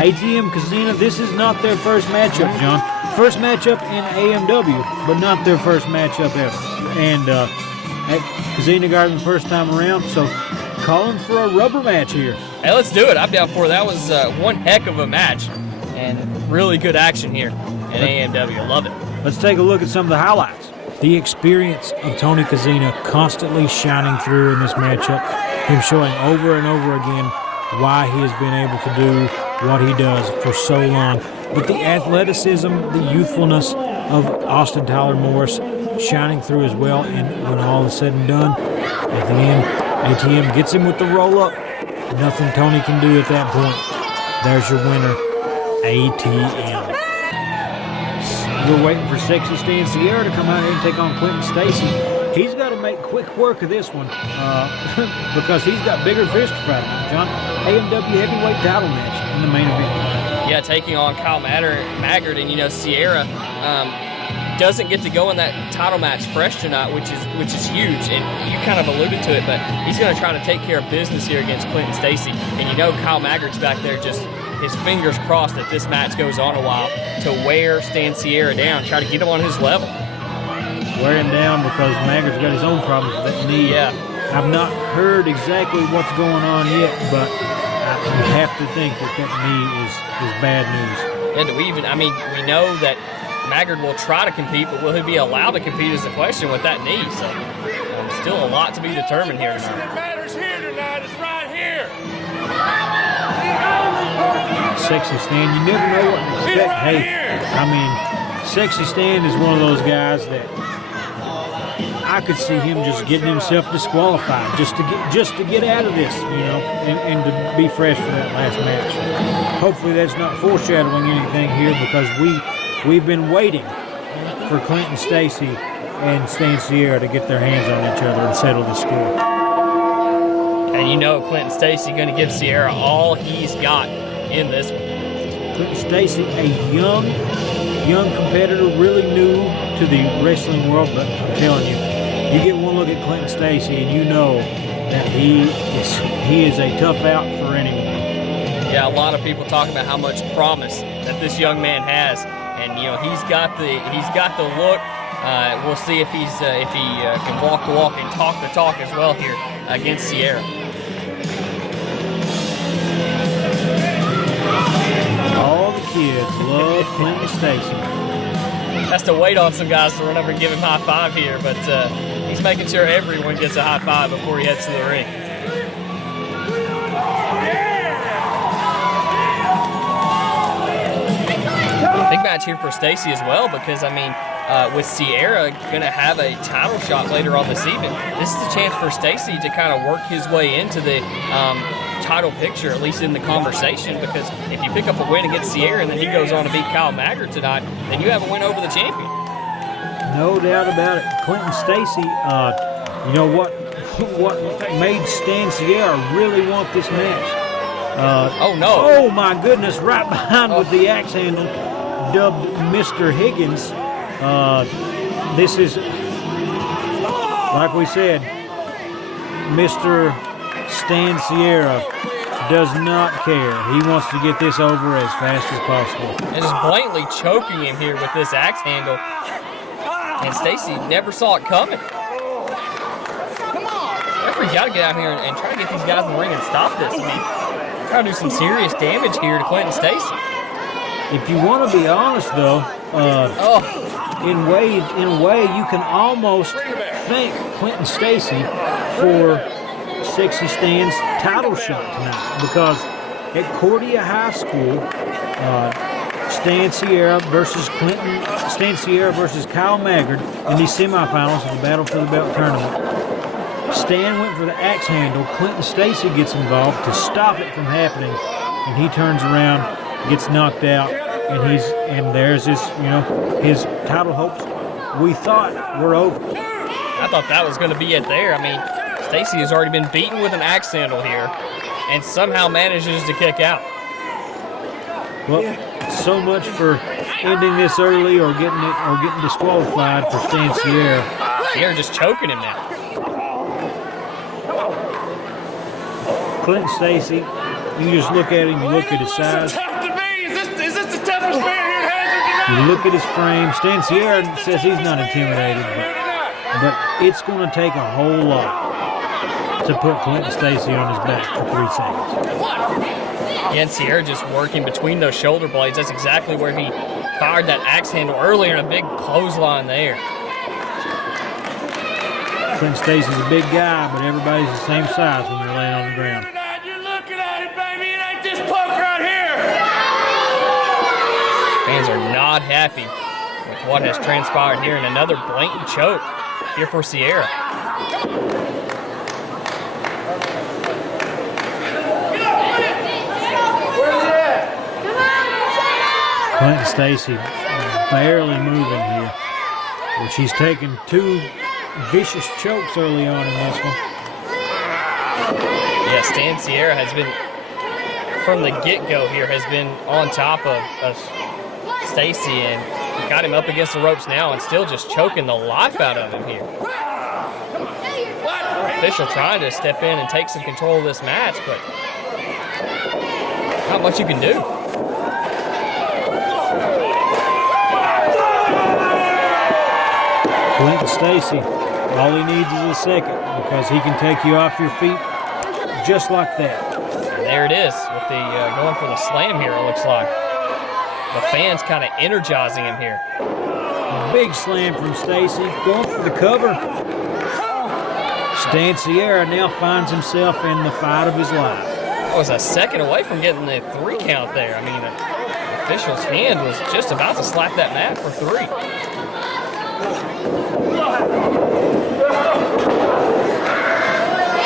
ATM Kozina, this is not their first matchup, John. First matchup in AMW, but not their first matchup ever. And Kozina got him the first time around, so calling for a rubber match here. Hey, let's do it. I'm down for it. That was one heck of a match and really good action here in AMW. I love it. Let's take a look at some of the highlights. The experience of Tony Kozina constantly shining through in this matchup, him showing over and over again why he has been able to do what he does for so long. but the athleticism, the youthfulness of Austin Tyler Morris shining through as well. And when all is said and done, at the end, ATM gets him with the roll-up. Nothing Tony can do at that point. There's your winner, ATM. We're waiting for Sexy Stan Sierra to come out here and take on Clinton Stacy. He's got to make quick work of this one because he's got bigger fish to fry. John, AMW heavyweight title match in the main event. Yeah, taking on Kyle Maggard, and Sierra doesn't get to go in that title match fresh tonight, which is huge. And you kind of alluded to it, but he's going to try to take care of business here against Clinton Stacy. And Kyle Maggard's back there just his fingers crossed that this match goes on a while to wear Stan Sierra down, try to get him on his level. Wear him down because Maggard's got his own problems with that knee. Yeah. I've not heard exactly what's going on yet, but I have to think that knee is bad news. And we know that Maggard will try to compete, but will he be allowed to compete is the question with that knee. So still a lot to be determined here tonight. What matters here tonight is right here. Sexy Stan, you never know what to expect. Hey, Sexy Stan is one of those guys that I could see him just getting himself disqualified just to get out of this, and to be fresh for that last match. Hopefully that's not foreshadowing anything here because we've been waiting for Clinton Stacy and Stan Sierra to get their hands on each other and settle the score. And Clinton Stacy going to give Sierra all he's got in this one. Clinton Stacy, a young competitor, really new to the wrestling world, but I'm telling you, you get one look at Clinton Stacy and you know that he is a tough out for anyone. Yeah, a lot of people talking about how much promise that this young man has, and he's got the look. We'll see if he can walk the walk and talk the talk as well here against Sierra. All the kids love Clinton Stacy. Has to wait on some guys to run over and give him high five here, but he's making sure everyone gets a high five before he heads to the ring. Big match here for Stacy as well because, with Sierra going to have a title shot later on this evening, this is a chance for Stacy to kind of work his way into the title picture, at least in the conversation, because if you pick up a win against Sierra and then he goes on to beat Kyle Maggard tonight, then you have a win over the champion. No doubt about it. Clinton Stacy, what made Stan Sierra really want this match? Oh, no. Oh, my goodness, right behind with the axe handle, dubbed Mr. Higgins. This is, like we said, Mr. Stan Sierra does not care. He wants to get this over as fast as possible. And just blatantly choking him here with this axe handle. And Stacy never saw it coming. Referee's got to get out here and try to get these guys in the ring and stop this. Try to do some serious damage here to Clinton Stacy. If you want to be honest, though, in a way, you can almost thank Clinton Stacy for Sexy Stan's title shot tonight, because at Cordia High School, Stan Sierra versus Kyle Maggard in the semifinals of the Battle for the Belt tournament. Stan went for the axe handle. Clinton Stacy gets involved to stop it from happening, and he turns around, gets knocked out, and there's his title hopes we thought were over. I thought that was going to be it there. Stacy has already been beaten with an axe handle here, and somehow manages to kick out. Well, so much for ending this early or getting disqualified for Stan Sierra. Sierra just choking him now. Clinton Stacy, you just look at him, you look at his size. Is this the toughest man here in Hazard tonight? You look at his frame. Stan Sierra says he's not intimidated, but it's going to take a whole lot to put Clinton Stacy on his back for 3 seconds. Yeah, and Sierra just working between those shoulder blades. That's exactly where he fired that axe handle earlier, and a big clothesline there. Clinton Stacy's a big guy, but everybody's the same size when they're laying on the ground. You're looking at it, baby. It ain't this punk right here. Fans are not happy with what has transpired here, and another blatant choke here for Sierra. Clinton Stacy barely moving here. Well, she's taken 2 vicious chokes early on in this one. Yeah, Stan Sierra has been, from the get-go here, has been on top of Stacy and got him up against the ropes now and still just choking the life out of him here. Official trying to step in and take some control of this match, but not much you can do. Clinton Stacy, all he needs is a second because he can take you off your feet just like that. And there it is with the going for the slam here, it looks like. The fans kind of energizing him here. A big slam from Stacy, going for the cover. Stan Sierra now finds himself in the fight of his life. Was a second away from getting the 3 count there. I mean, the official's hand was just about to slap that mat for 3.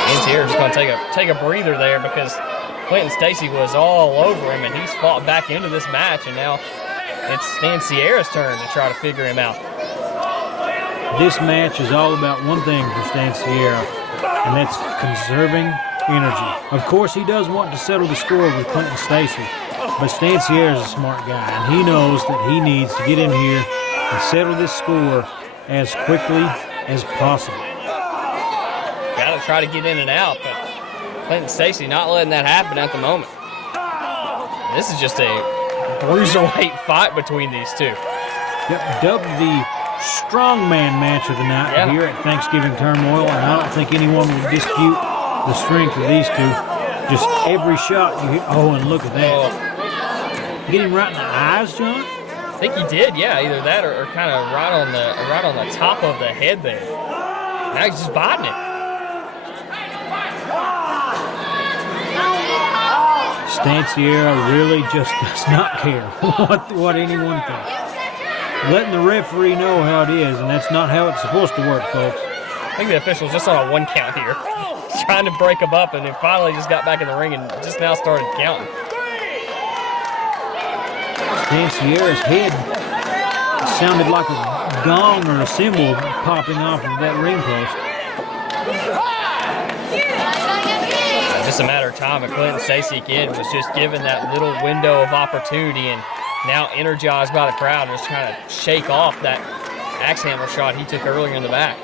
And here just going to take a breather there because Clinton Stacy was all over him, and he's fought back into this match, and now it's Stan Sierra's turn to try to figure him out. This match is all about one thing for Stan Sierra, and that's conserving energy. Of course, he does want to settle the score with Clinton Stacy, but Stan Sierra's a smart guy, and he knows that he needs to get in here and settle this score as quickly as possible. Got to try to get in and out, but Clinton Stacy not letting that happen at the moment. This is just a bruiserweight fight between these two. Yep, dubbed the strongman match of the night here at Thanksgiving Turmoil, and I don't think anyone would dispute the strength of these two. Just every shot you hit. Oh, and look at that. Get him right in the eyes, John? I think he did, yeah, either that or kind of right on the top of the head there. Now he's just biting it. Stan Sierra really just does not care what anyone thinks. Letting the referee know how it is, and that's not how it's supposed to work, folks. I think the official's just on a 1 count here, trying to break them up, and then finally just got back in the ring and just now started counting. Stan Sierra's head sounded like a gong or a cymbal popping off of that ring post. Just a matter of time, and Clinton Stacy again was just given that little window of opportunity and now energized by the crowd and just trying to shake off that axe handle shot he took earlier in the back.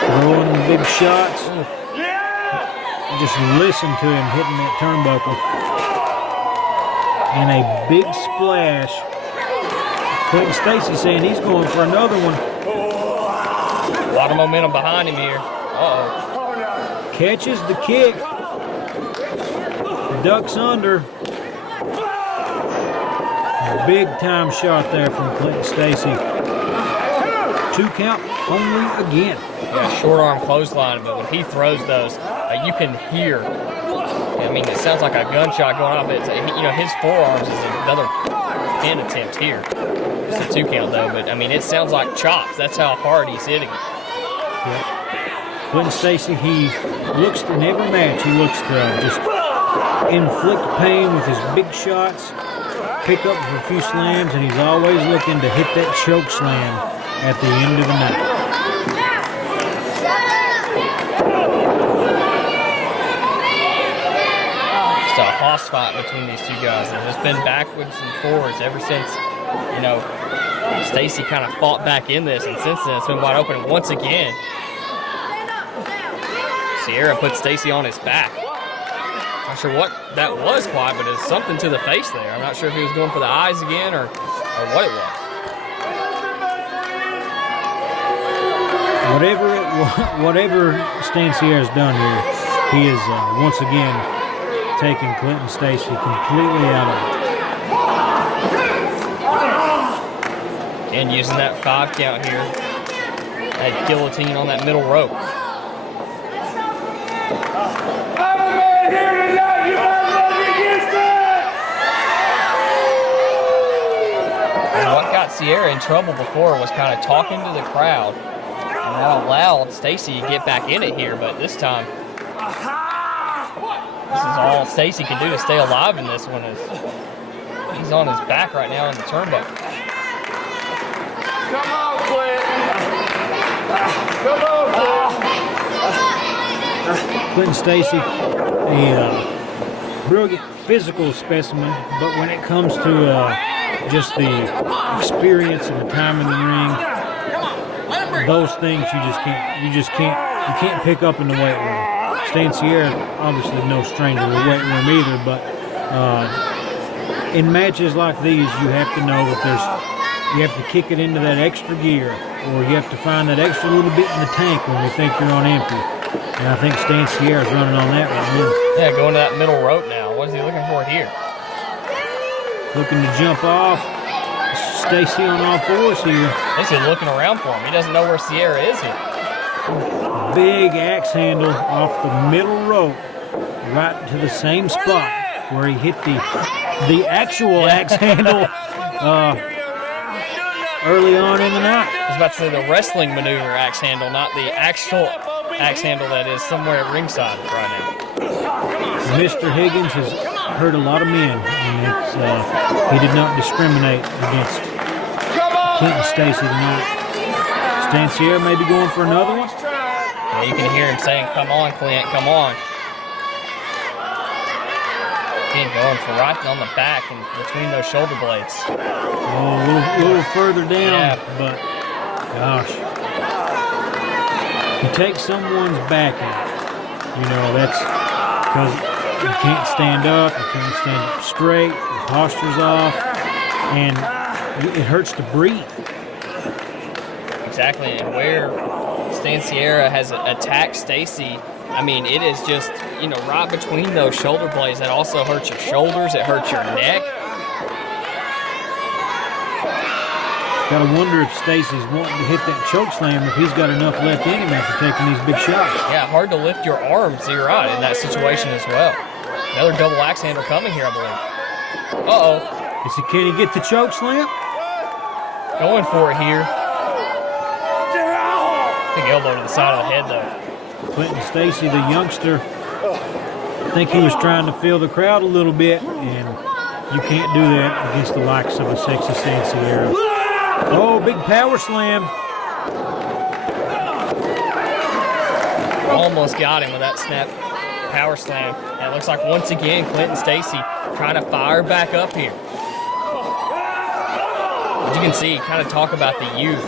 Throwing the big shots. Just listen to him hitting that turnbuckle. And a big splash. Clinton Stacy saying he's going for another one. A lot of momentum behind him here. Uh-oh. Catches the kick. Ducks under. Big time shot there from Clinton Stacy. 2 count only again. Yeah, short arm clothesline, but when he throws those, you can hear. I mean, it sounds like a gunshot going off. It's, his forearms is another pin attempt here. It's a 2 count though, but I mean, it sounds like chops. That's how hard he's hitting it. Yeah. Clinton Stacy, he looks in every match. He looks to just inflict pain with his big shots, pick up for a few slams, and he's always looking to hit that choke slam at the end of the night. It's a hoss fight between these two guys. And it's been backwards and forwards ever since, Stacy kind of fought back in this, and since then it's been wide open once again. Sierra put Stacy on his back. Not sure what that was quite, but it's something to the face there. I'm not sure if he was going for the eyes again or what it was. Whatever Stan Sierra's done here, he is once again taking Clinton Stacy completely out of it. And using that 5 count here, that guillotine on that middle rope. here tonight, you might as well get used to it! And what got Sierra in trouble before was kind of talking to the crowd. And that allowed Stacy to get back in it here, but this time, this is all Stacy can do to stay alive in this one. He's on his back right now in the turnbuckle. Come on, Clint! Come on, Clint! Clinton Stacy, a brilliant physical specimen, but when it comes to just the experience and the time in the ring, those things you can't pick up in the weight room. Stan Sierra, obviously no stranger to the weight room either, but in matches like these, you have to know that you have to kick it into that extra gear, or you have to find that extra little bit in the tank when you think you're on empty. And I think Stan Sierra's running on that right now. Yeah, going to that middle rope now. What is he looking for here? Looking to jump off. Stacy on all fours here. Stacy looking around for him. He doesn't know where Sierra is here. Big axe handle off the middle rope, right to the same spot where he hit the actual axe handle early on in the night. I was about to say the wrestling maneuver axe handle, not the actual axe handle that is somewhere at ringside right now. Mr. Higgins has hurt a lot of men, and he did not discriminate against Clinton Stacy tonight. Stan Sierra may be going for another one. Yeah, you can hear him saying, "Come on, Clint, come on." Again, going for right on the back and between those shoulder blades. Oh, a little further down, but gosh. You take someone's back out, that's because you can't stand up, you can't stand up straight, your posture's off, and it hurts to breathe. Exactly, and where Stan Sierra has attacked Stacy, I mean, it is just, right between those shoulder blades. That also hurts your shoulders, it hurts your neck. Gotta wonder if Stacy's wanting to hit that choke slam, if he's got enough left in him after taking these big shots. Yeah, hard to lift your arms, you're right, in that situation as well. Another double axe handle coming here, I believe. Uh-oh. Can he get the choke slam? Going for it here. Big elbow to the side of the head, though. Clinton Stacy, the youngster, I think he was trying to feel the crowd a little bit, and you can't do that against the likes of a sexy Stan Sierra. Oh, big power slam. Almost got him with that snap power slam. And it looks like once again Clinton Stacy trying to fire back up here. As you can see, kind of talk about the youth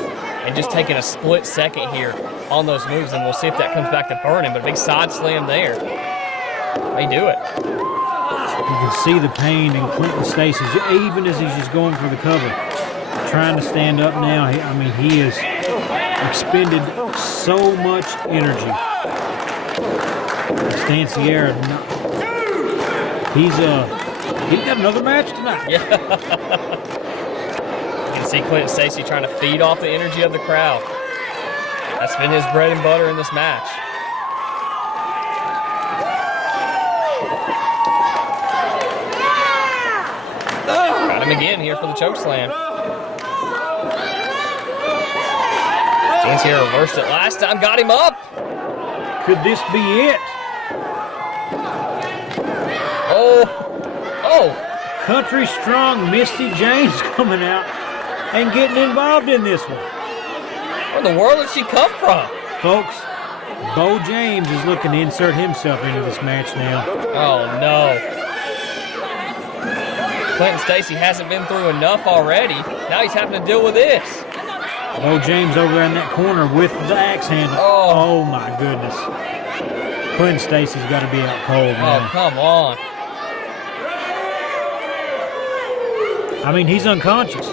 and just taking a split second here on those moves, and we'll see if that comes back to burn him. But a big side slam there. May do it. You can see the pain in Clinton Stacy's, even as he's just going for the cover. Trying to stand up now. He has expended so much energy. Stan Sierra, he's got another match tonight. Yeah. You can see Clinton Stacy trying to feed off the energy of the crowd. That's been his bread and butter in this match. Got him again here for the choke slam. Stan Sierra reversed it last time, got him up. Could this be it? Oh. Country strong Misty James coming out and getting involved in this one. Where in the world did she come from? Folks, Beau James is looking to insert himself into this match now. Oh, no. Clinton Stacy hasn't been through enough already. Now he's having to deal with this. Beau James over in that corner with the axe handle. Oh my goodness. Clinton Stacy's got to be out cold, man. Oh, come on. He's unconscious.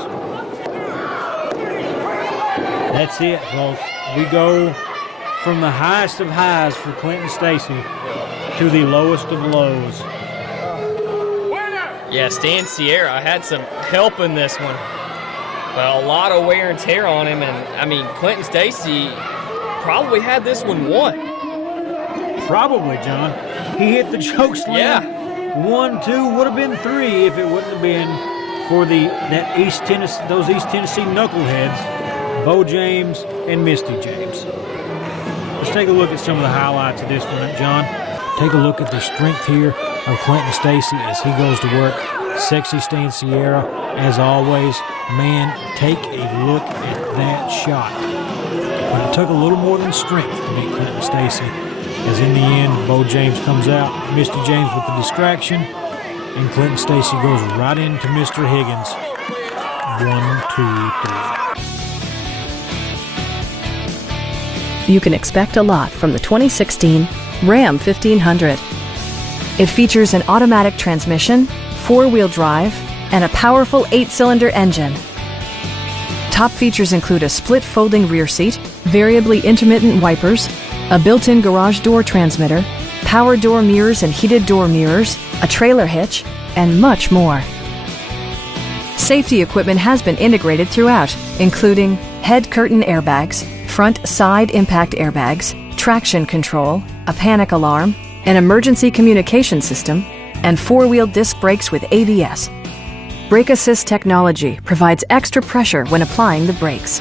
That's it, folks. We go from the highest of highs for Clinton Stacy to the lowest of lows. Yeah, Stan Sierra had some help in this one. But a lot of wear and tear on him. And, Clinton Stacy probably had this one won. Probably, John. He hit the choke slam. Yeah. 1, 2, would have been 3 if it wouldn't have been for those East Tennessee knuckleheads, Beau James and Misty James. Let's take a look at some of the highlights of this one, John. Take a look at the strength here of Clinton Stacy as he goes to work. Sexy Stan Sierra, as always. Man, take a look at that shot. But it took a little more than strength to beat Clinton Stacy, as in the end, Beau James comes out, Misty James with the distraction, and Clinton Stacy goes right into Mr. Higgins. 1, 2, 3. You can expect a lot from the 2016 Ram 1500. It features an automatic transmission, 4-wheel drive, and a powerful 8-cylinder engine. Top features include a split folding rear seat, variably intermittent wipers, a built-in garage door transmitter, power door mirrors and heated door mirrors, a trailer hitch, and much more. Safety equipment has been integrated throughout, including head curtain airbags, front side impact airbags, traction control, a panic alarm, an emergency communication system, and 4-wheel disc brakes with ABS. Brake Assist technology provides extra pressure when applying the brakes.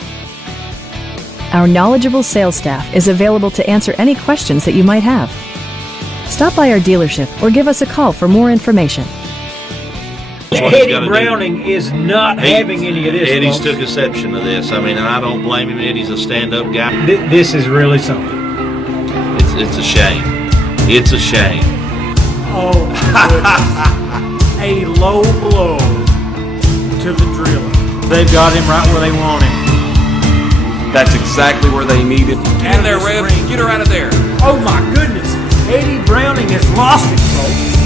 Our knowledgeable sales staff is available to answer any questions that you might have. Stop by our dealership or give us a call for more information. Eddie Browning is not having any of this. Eddie's folks. took exception to this. I mean, and I don't blame him. Eddie's a stand-up guy. This is really something. It's a shame. It's a shame. Oh, a low blow to the driller. They've got him right where they want him. That's exactly where they need it. Get in there, Rev. Get her out of there. Oh my goodness. Eddie Browning has lost it, folks.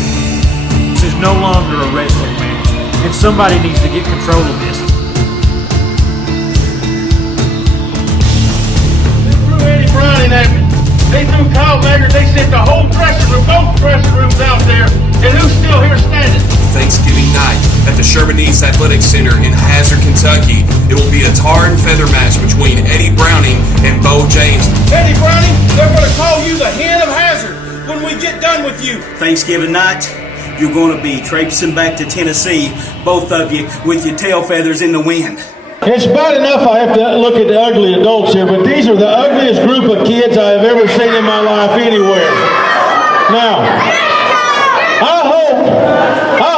This is no longer a wrestling match, and somebody needs to get control of this. They threw Eddie Browning at me. They threw Kyle Maggard. They sent the whole dressing room, both dressing rooms out there. And who's still here standing? Thanksgiving night at the Sherman East Athletic Center in Hazard, Kentucky. It will be a tar and feather match between Eddie Browning and Beau James. Eddie Browning, they're going to call you the Hen of Hazard when we get done with you. Thanksgiving night, you're going to be traipsing back to Tennessee, both of you, with your tail feathers in the wind. It's bad enough I have to look at the ugly adults here, but these are the ugliest group of kids I have ever seen in my life anywhere. Now, I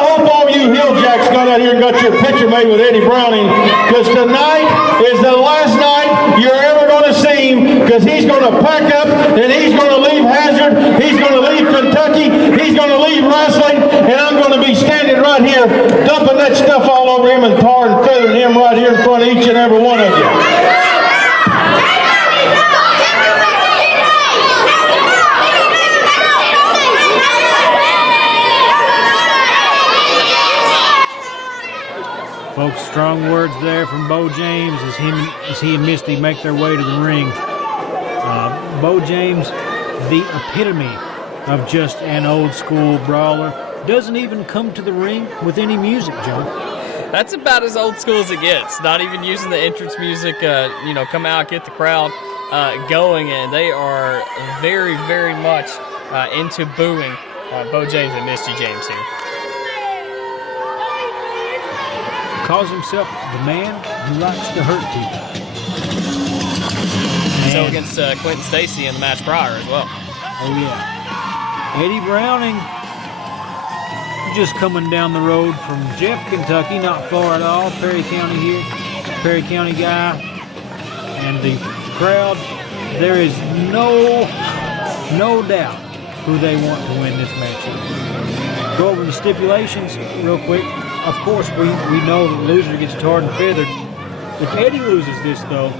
hope all you Hilljacks got out here and got your picture made with Eddie Browning, because tonight is the last night you're ever going to see him, because he's going to pack up and he's going to leave Hazard, he's going to leave Kentucky, he's going to leave wrestling, and I'm going to be standing right here dumping that stuff all over him and tar and feathering him right here in front of each and every one of you. Folks, strong words there from Beau James as he and Misty make their way to the ring. Beau James, the epitome of just an old school brawler, doesn't even come to the ring with any music, John. That's about as old school as it gets. Not even using the entrance music, come out, get the crowd going, and they are very, very much into booing Beau James and Misty James here. Calls himself the man who likes to hurt people. So against Clinton Stacy in the match prior as well. Oh, yeah. Eddie Browning just coming down the road from Jeff, Kentucky, not far at all. Perry County here. Perry County guy. And the crowd, there is no doubt who they want to win this matchup. Go over the stipulations real quick. Of course, we know the loser gets tarred and feathered. If Eddie loses this, though,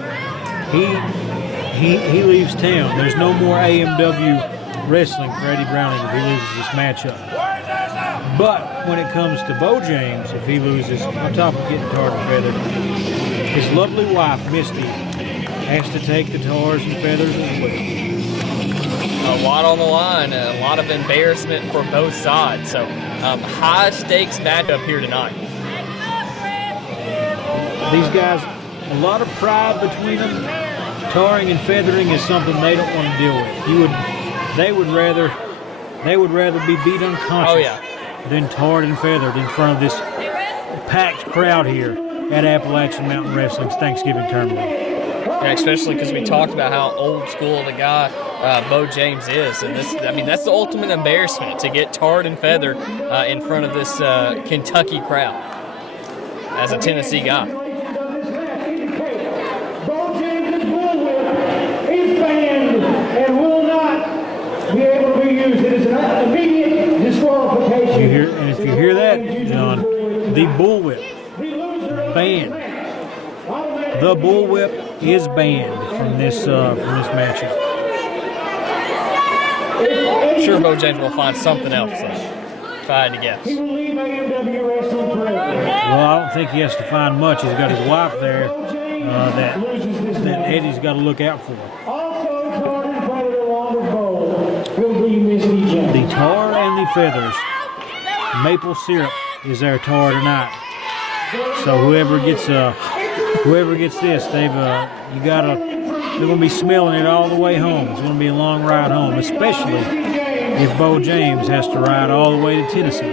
he leaves town. There's no more AMW wrestling for Eddie Browning if he loses this matchup. But when it comes to Beau James, if he loses, on top of getting tarred and feathered, his lovely wife, Misty, has to take the tars and feathers as well. A lot on the line, a lot of embarrassment for both sides. So high stakes matchup here tonight. These guys, a lot of pride between them. Tarring and feathering is something they don't want to deal with. They would rather They would rather be beat unconscious Oh, than tarred and feathered in front of this packed crowd here at Appalachian Mountain Wrestling's Thanksgiving Turmoil. Yeah, especially because we talked about how old school of a guy Beau James is, and that's the ultimate embarrassment, to get tarred and feathered in front of this Kentucky crowd as a Tennessee guy. Beau James' bullwhip is banned and will not be able to be used. It is an immediate disqualification. And if you hear that, John, the bullwhip banned. The bullwhip is banned from this matchup. I'm sure Beau James will find something else, if I had to guess. Well, I don't think he has to find much. He's got his wife there that Eddie's got to look out for. The tar and the feathers. Maple syrup is their tar tonight. So whoever gets this, they're gonna be smelling it all the way home. It's gonna be a long ride home, especially if Beau James has to ride all the way to Tennessee.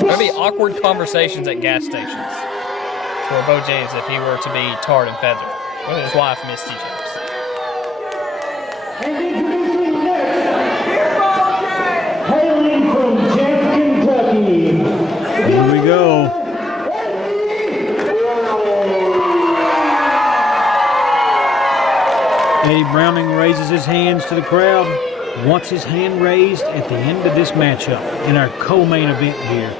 There'll be awkward conversations at gas stations for Beau James if he were to be tarred and feathered with his wife, Misty James. Hailing from Jackson, Kentucky. Here we go. Eddie Browning raises his hands to the crowd, wants his hand raised at the end of this matchup in our co-main event here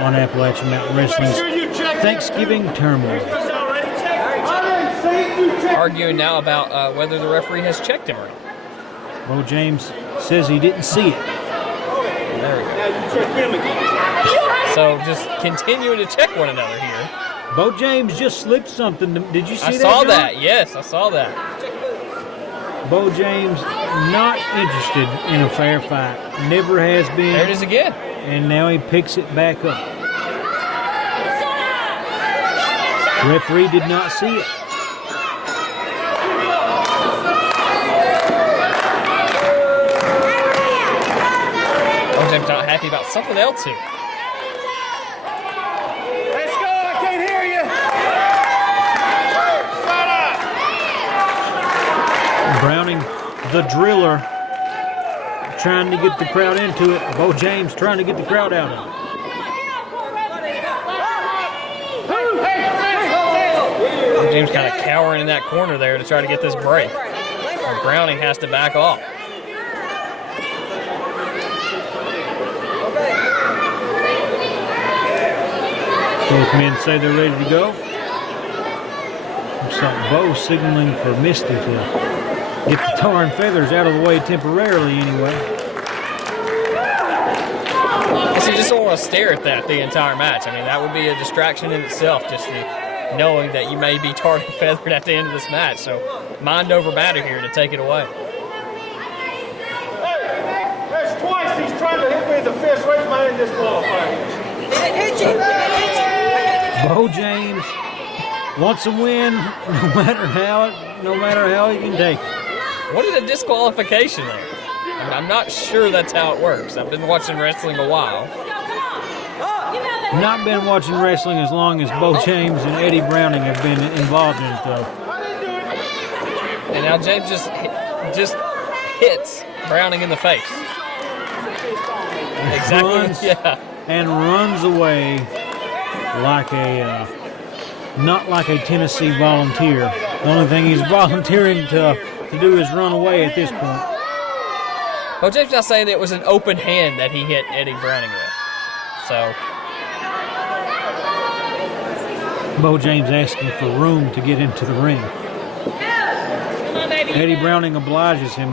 on Appalachian Mountain Wrestling's Thanksgiving Turmoil. Arguing now about whether the referee has checked him or not. Beau James says he didn't see it. There we go. So just continuing to check one another here. Beau James just slipped something. Did you see that? I saw John? that. Yes, I saw that. Beau James not interested in a fair fight. Never has been. There it is again. And now he picks it back up. Referee did not see it. Beau James not happy about something else here. Let's go, I can't hear you. Browning, the driller, trying to get the crowd into it. Beau James trying to get the crowd out of it. Beau James kind of cowering in that corner there to try to get this break. Or Browning has to back off. Both men say they're ready to go. Looks like Beau signaling for Misty to get the tar and feathers out of the way temporarily anyway. I guess you just don't want to stare at that the entire match. I mean, that would be a distraction in itself, just knowing that you may be tarred and feathered at the end of this match. So mind over matter here to take it away. Hey, that's twice he's trying to hit me in the fist. Raise my hand disqualified. Beau James wants a win, no matter how he can take it. What is a disqualification there? I mean, I'm not sure that's how it works. I've been watching wrestling a while. Not been watching wrestling as long as Beau James and Eddie Browning have been involved in it, though. And now James just hits Browning in the face. Exactly. And runs away like not like a Tennessee volunteer. The only thing he's volunteering to do is run away at this point. Well, James not saying it was an open hand that he hit Eddie Browning with. So Beau James asking for room to get into the ring. Eddie Browning obliges him.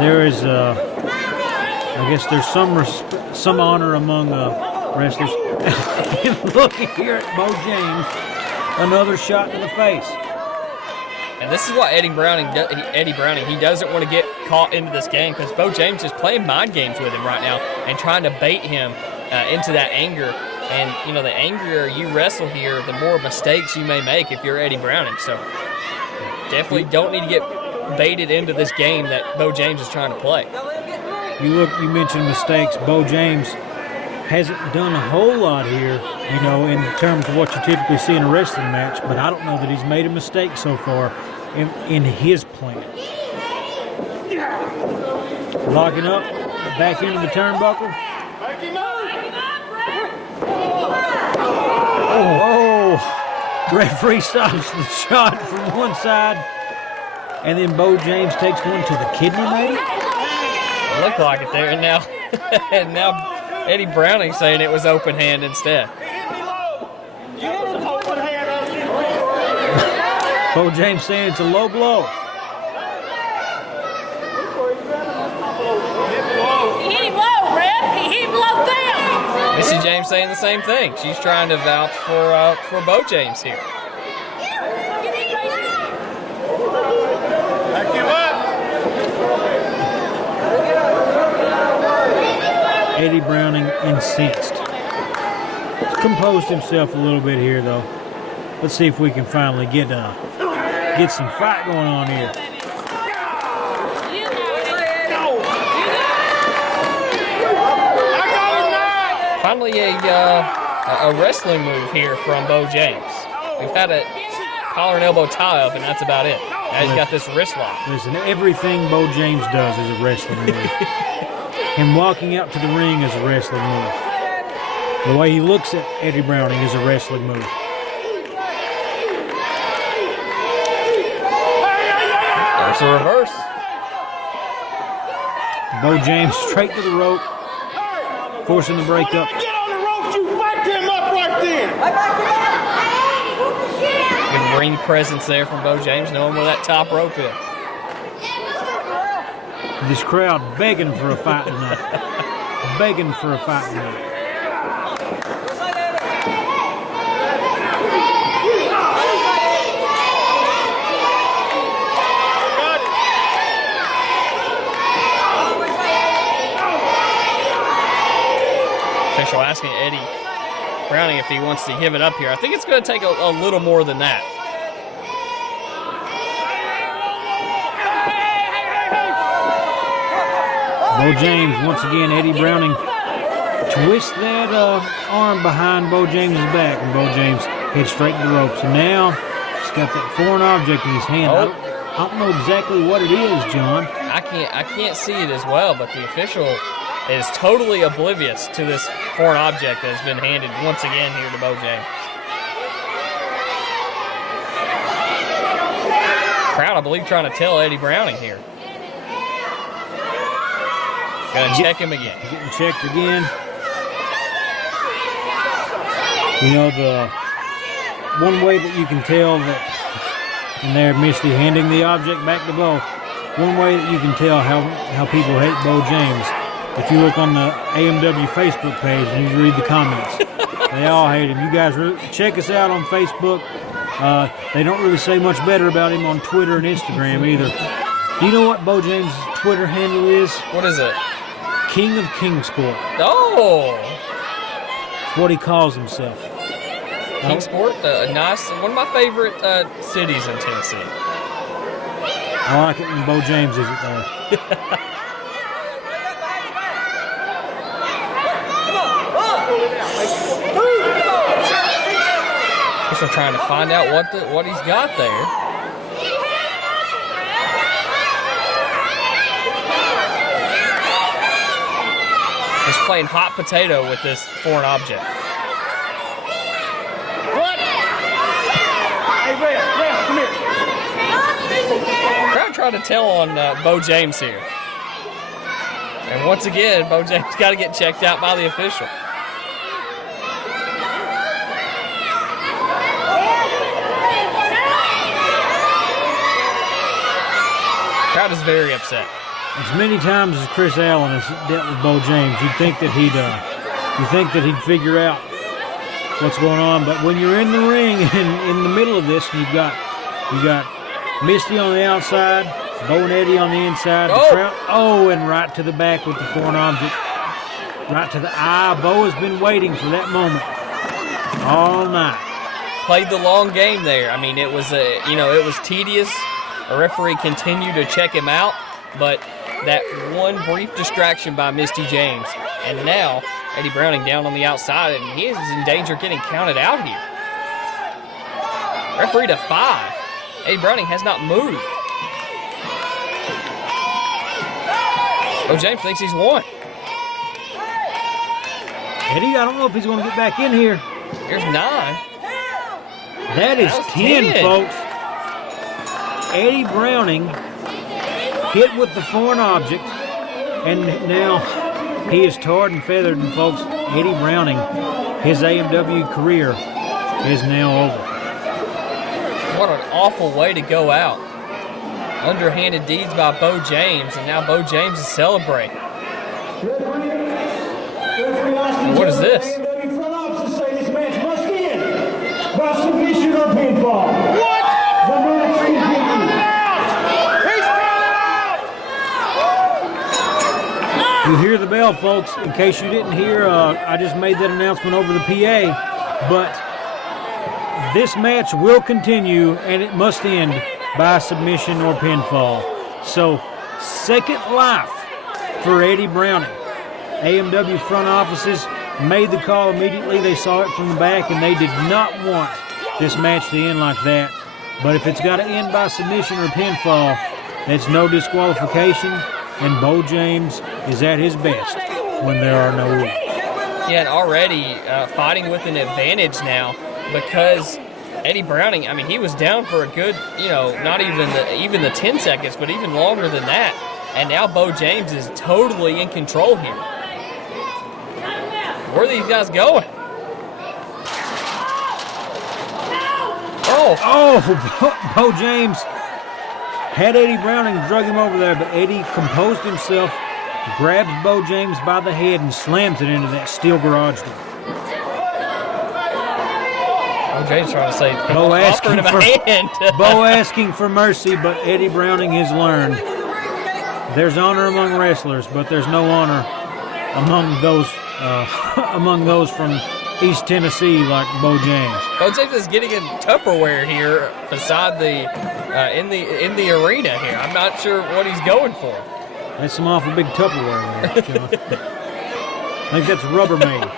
There is, I guess there's some honor among wrestlers. And look here at Beau James, another shot in the face. And this is what Eddie Browning, he doesn't want to get caught into this game because Beau James is playing mind games with him right now and trying to bait him into that anger. And, you know, the angrier you wrestle here, the more mistakes you may make if you're Eddie Browning. So definitely don't need to get baited into this game that Beau James is trying to play. You mentioned mistakes. Beau James hasn't done a whole lot here, in terms of what you typically see in a wrestling match, but I don't know that he's made a mistake so far in his plan. Locking up, back into the turnbuckle. Oh, referee stops the shot from one side, and then Beau James takes one to the kidney, maybe? It looked like it there, and now Eddie Browning saying it was open hand instead. Beau James saying it's a low blow. He hit him low, ref. He hit him low down. Missy James saying the same thing. She's trying to vouch for Beau James here. Back him up. Eddie Browning incensed. Composed himself a little bit here, though. Let's see if we can finally get some fight going on here. Finally, a wrestling move here from Beau James. We've had a collar and elbow tie-up, and that's about it. Now he's got this wrist lock. Listen, everything Beau James does is a wrestling move. Him walking out to the ring is a wrestling move. The way he looks at Eddie Browning is a wrestling move. There's a reverse. Beau James straight to the rope, forcing the breakup. Get on the ropes, you backed him up right there. Good ring presence there from Beau James, knowing where that top rope is. This crowd begging for a fight tonight. Begging for a fight tonight. Official asking Eddie Browning if he wants to give it up here. I think it's going to take a little more than that. Beau James, once again, Eddie Browning twists that arm behind Beau James' back, and Beau James heads straight to the ropes. And now he's got that foreign object in his hand. Oh. I don't know exactly what it is, John. I can't see it as well, but the official is totally oblivious to this foreign object that has been handed once again here to Beau James. Crowd, I believe, trying to tell Eddie Browning here. Gonna check him again. Getting checked again. The one way that you can tell that, and there Misty handing the object back to Beau, one way that you can tell how people hate Beau James, if you look on the AMW Facebook page and you read the comments, they all hate him. You guys check us out on Facebook. They don't really say much better about him on Twitter and Instagram either. Do you know what Beau James' Twitter handle is? What is it? King of Kingsport. Oh! That's what he calls himself. Kingsport, nice, one of my favorite cities in Tennessee. I like it when Beau James is there. We're trying to find out what he's got there. He's playing hot potato with this foreign object. What? Hey, Ref, come here. Crowd trying to tell on Beau James here. And once again, Beau James got to get checked out by the official. Crowd is very upset. As many times as Chris Allen has dealt with Beau James, you'd think that he'd figure out what's going on. But when you're in the ring and in the middle of this, you've got Misty on the outside, Beau and Eddie on the inside. The crowd, and right to the back with the foreign object, right to the eye. Beau has been waiting for that moment all night. Played the long game there. I mean, it was it was tedious. The referee continued to check him out, but that one brief distraction by Misty James. And now Eddie Browning down on the outside, and he is in danger of getting counted out here. Referee to 5. Eddie Browning has not moved. Beau James thinks he's won. Eddie, I don't know if he's going to get back in here. Here's 9. That is 10, folks. Eddie Browning hit with the foreign object, and now he is tarred and feathered. And folks, Eddie Browning, his AMW career is now over. What an awful way to go out. Underhanded deeds by Beau James, and now Beau James is celebrating. What is this? By submission or pinfall. What? The match continues. He's counted out! You hear the bell, folks. In case you didn't hear, I just made that announcement over the PA. But this match will continue, and it must end by submission or pinfall. So, second life for Eddie Browning. AMW front offices made the call immediately. They saw it from the back, and they did not want this match to end like that. But if it's got to end by submission or pinfall, that's no disqualification, and Beau James is at his best when there are no rules. Yeah, and already fighting with an advantage now, because Eddie Browning, I mean, he was down for a good, not even the 10 seconds, but even longer than that. And now Beau James is totally in control here. Where are these guys going? Oh, Beau James had Eddie Browning, drug him over there, but Eddie composed himself, grabs Beau James by the head, and slams it into that steel garage door. Beau James trying to say, Beau asking him a hand. Beau asking for mercy, but Eddie Browning has learned there's honor among wrestlers, but there's no honor among those from East Tennessee like Beau James. Beau James is getting in Tupperware here beside the in the arena here. I'm not sure what he's going for. That's some awful big Tupperware there, John. I think that's Rubbermaid.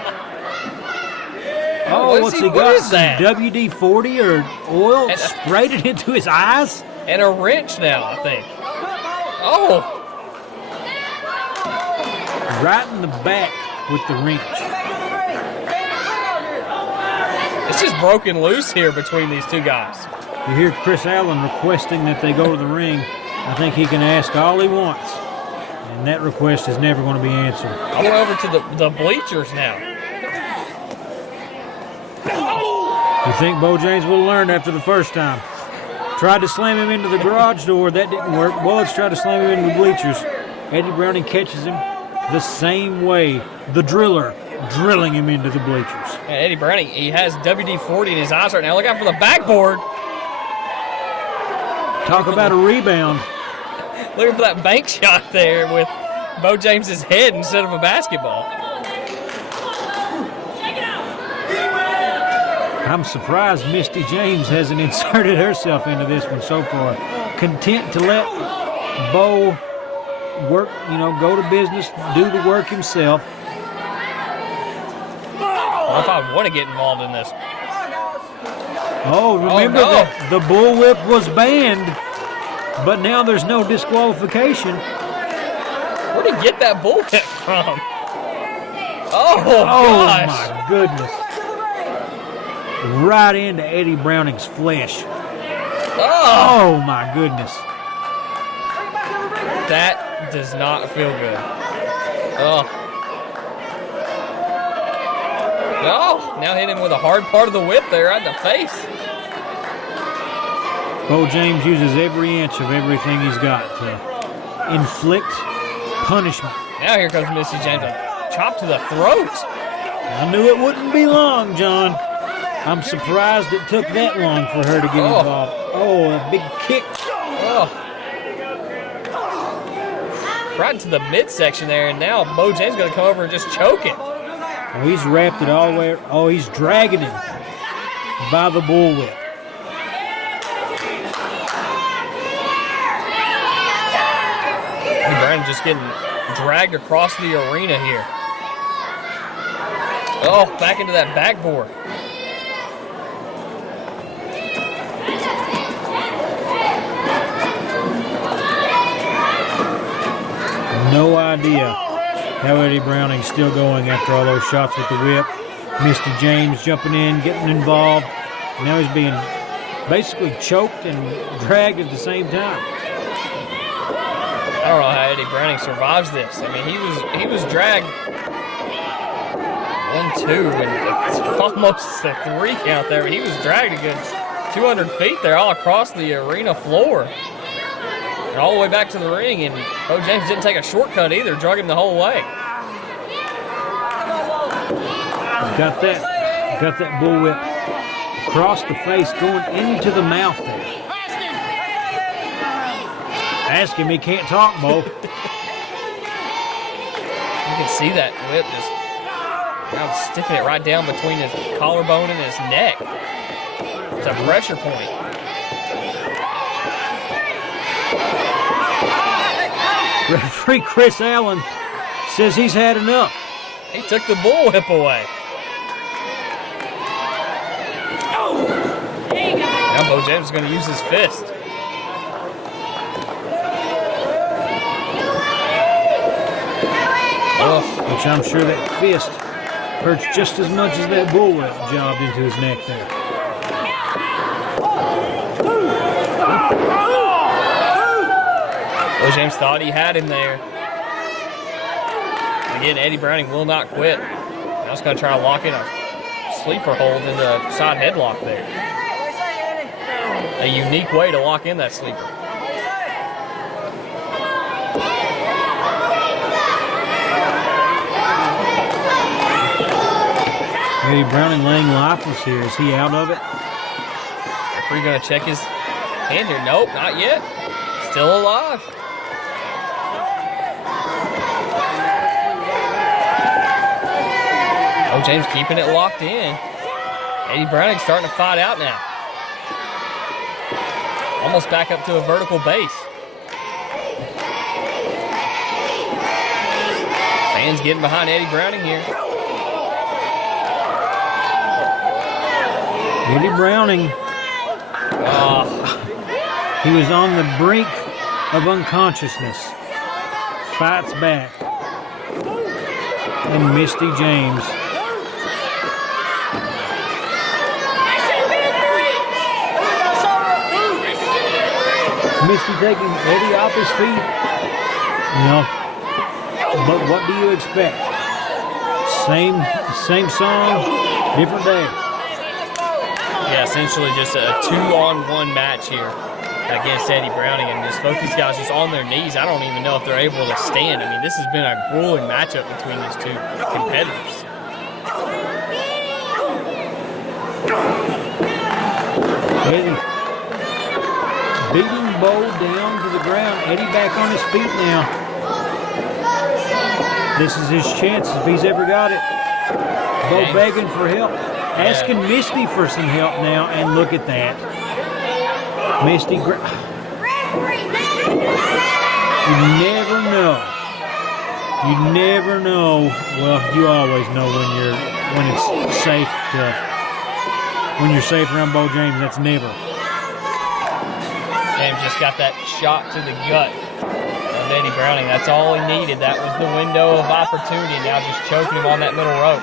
Oh, what's he got? What is that? WD-40 or oil sprayed it into his eyes? And a wrench now, I think. Oh! Right in the back with the wrench. It's just broken loose here between these two guys. You hear Chris Allen requesting that they go to the ring. I think he can ask all he wants, and that request is never going to be answered. I'll go over to the bleachers now. You think Beau James will learn after the first time? Tried to slam him into the garage door. That didn't work. Well, let's try to slam him into the bleachers. Eddie Browning catches him the same way the driller drilling him into the bleachers. And Eddie Browning, he has WD-40 in his eyes right now. Look out for the backboard. Talk about a rebound. Looking for that bank shot there with Beau James's head instead of a basketball. I'm surprised Misty James hasn't inserted herself into this one so far. Content to let Beau work, go to business, do the work himself. I don't know if I want to get involved in this. Oh, remember that the bullwhip was banned, but now there's no disqualification. Where did he get that bullwhip from? Oh gosh. My goodness. Right into Eddie Browning's flesh. Oh my goodness. That does not feel good. Oh, now hit him with a hard part of the whip there right in the face. Beau James uses every inch of everything he's got to inflict punishment. Now here comes Misty James. A chop to the throat. I knew it wouldn't be long, John. I'm surprised it took that long for her to get involved. Oh, a big kick. Oh. Right into the midsection there, and now Beau James is going to come over and just choke him. Oh, he's wrapped it all the way. Oh, he's dragging him by the bullwhip. Browning just getting dragged across the arena here. Oh, back into that backboard. No idea how Eddie Browning's still going after all those shots with the whip. Misty James jumping in, getting involved. Now he's being basically choked and dragged at the same time. I don't know how Eddie Browning survives this. I mean, he was dragged 1, 2, and it's almost a 3 count there. He was dragged a good 200 feet there all across the arena floor. And all the way back to the ring, and Beau James didn't take a shortcut either, drug him the whole way. Got that bullwhip across the face, going into the mouth there. Ask him, he can't talk, Beau. You can see that whip just now sticking it right down between his collarbone and his neck. It's a pressure point. Referee Chris Allen says he's had enough. He took the bullwhip away. Now Beau James is going to use his fist. Which I'm sure that fist hurts just as much as that bullwhip jobbed into his neck there. Beau James thought he had him there. Again, Eddie Browning will not quit. Now he's going to try to lock in a sleeper hold in the side headlock there. A unique way to lock in that sleeper. Eddie Browning laying lifeless here. Is he out of it? Referee going to check his hand here. Nope, not yet. Still alive. Beau James keeping it locked in. Eddie Browning starting to fight out now. Almost back up to a vertical base. Fans getting behind Eddie Browning here. Eddie Browning, he was on the brink of unconsciousness. Fights back. And Misty James. Misty taking Eddie off his feet? No. But what do you expect? Same song, different day. Yeah, essentially just a 2-on-1 match here against Eddie Browning, and just both these guys just on their knees. I don't even know if they're able to stand. I mean, this has been a grueling matchup between these two competitors. Eddie beating Beau down to the ground. Eddie back on his feet now. This is his chance if he's ever got it. Beau begging for help. Asking Misty for some help now, and look at that. Misty, you never know. You never know. Well, you always know when it's safe when you're safe around Beau James. That's never. James just got that shot to the gut of Eddie Browning. That's all he needed. That was the window of opportunity. Now just choking him on that middle rope.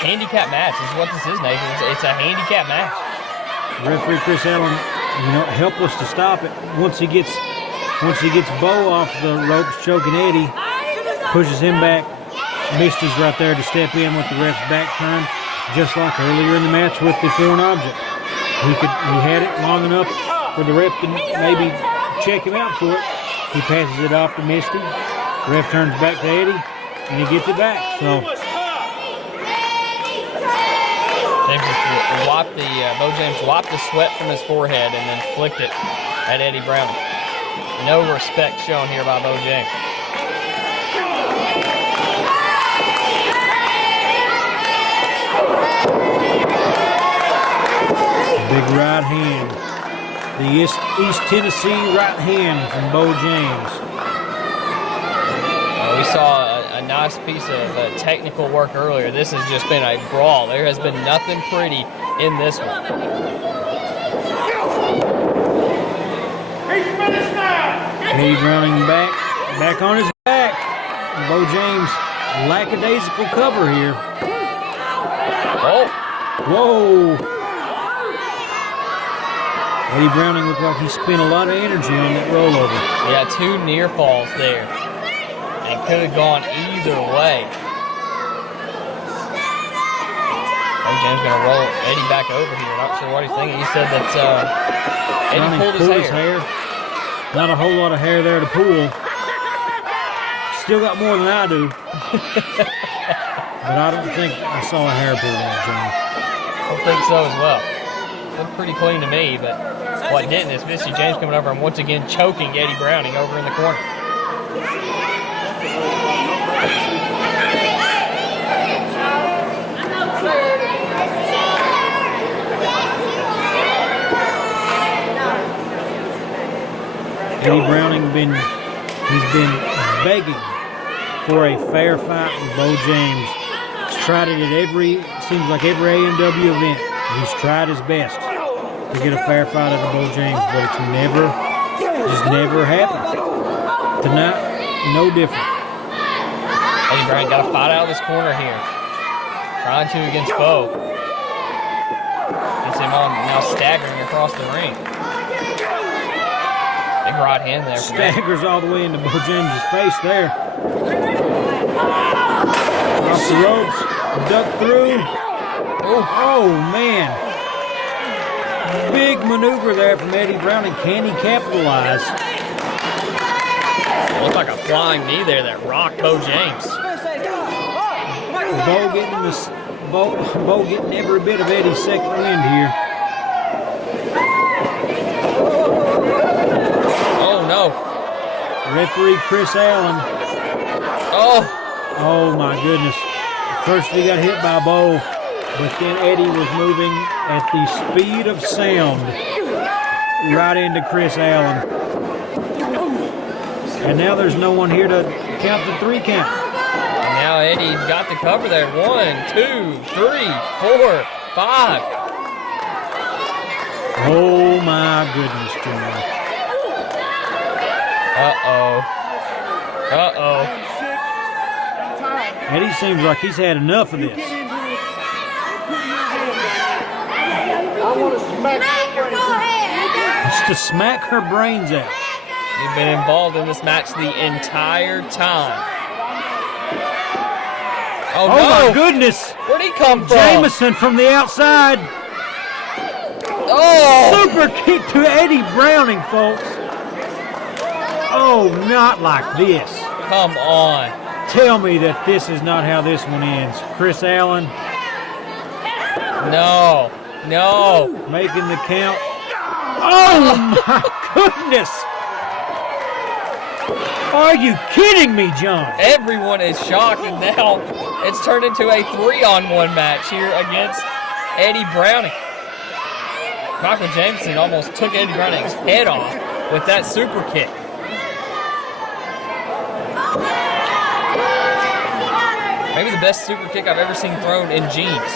Handicap match is what this is, Nathan. It's a handicap match. Referee Chris Allen, helpless to stop it. Once he gets Beau off the ropes, choking Eddie, pushes him back. Misty's right there to step in with the ref's back turned, just like earlier in the match with the foreign object. He had it long enough for the ref to maybe check him out for it. He passes it off to Misty. The ref turns back to Eddie, and he gets it back. So. Beau James wiped the sweat from his forehead and then flicked it at Eddie Browning. No respect shown here by Beau James. Big right hand The East Tennessee right hand from Beau James. We saw a nice piece of technical work earlier. This has just been a brawl. There has been nothing pretty in this one. He's finished now. Eddie Browning back on his back. Beau James, lackadaisical cover here. Oh. Whoa. Eddie Browning looked like he spent a lot of energy on that rollover. Yeah, 2 near falls there. And could have gone either way. Oh, James going to roll Eddie back over here. Not sure what he's thinking. He said that Eddie pulled his hair. Not a whole lot of hair there to pull. Still got more than I do. But I don't think I saw a hair pull on John. I don't think so as well. Looked pretty clean to me, but what didn't is Misty James coming over and once again choking Eddie Browning over in the corner. Eddie Browning he's been begging for a fair fight with Beau James. He's tried it at seems like every AMW event. He's tried his best to get a fair fight out of Beau James, but it's never happened. Tonight, no different. Eddie Browning got to fight out of this corner here. Trying to against Beau. Gets him on now staggering across the ring. Big right hand there. Staggers all the way into Beau James's face there. Across the ropes, duck through. Oh, man. Big maneuver there from Eddie Browning. Can he capitalize? It looked like a flying knee there that rocked Beau James. Beau getting every bit of Eddie's second wind here. Oh, no. Referee Chris Allen. Oh, my goodness. First he got hit by Beau, but then Eddie was moving at the speed of sound right into Chris Allen. And now there's no one here to count the 3 count. And now Eddie got the cover there. 1, 2, 3, 4, 5. Oh, my goodness, John. Uh-oh. Eddie seems like he's had enough of this. It's to smack her brains out. You've been involved in this match the entire time. Oh, no. My goodness. Where'd he come from? Jamison from the outside. Oh! Super kick to Eddie Browning, folks. Oh, not like this. Come on. Tell me that this is not how this one ends. Chris Allen. No. Making the count. Oh, my goodness. Are you kidding me, John? Everyone is shocked, and now it's turned into a 3-on-1 match here against Eddie Browning. Michael Jamison almost took Eddie Browning's head off with that super kick. Maybe the best super kick I've ever seen thrown in jeans.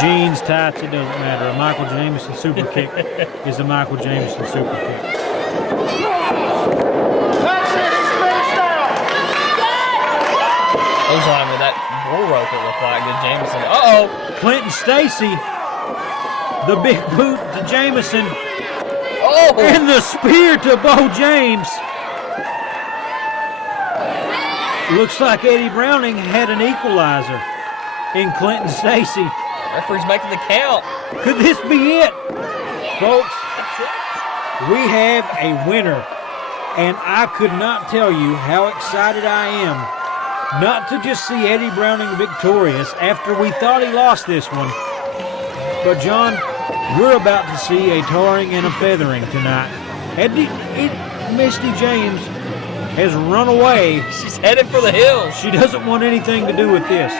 Jeans, tights, it doesn't matter. A Michael Jamison super kick is a Michael Jamison super kick. Those on him with that bull rope, it looked like, did Jamison. Uh-oh! Clinton Stacy, the big boot to Jamison. Oh! And the spear to Beau James. Looks like Eddie Browning had an equalizer in Clinton Stacy. Referee's making the count. Could this be it? Folks, we have a winner. And I could not tell you how excited I am not to just see Eddie Browning victorious after we thought he lost this one. But, John, we're about to see a tarring and a feathering tonight. Misty James has run away. She's headed for the hills. She doesn't want anything to do with this.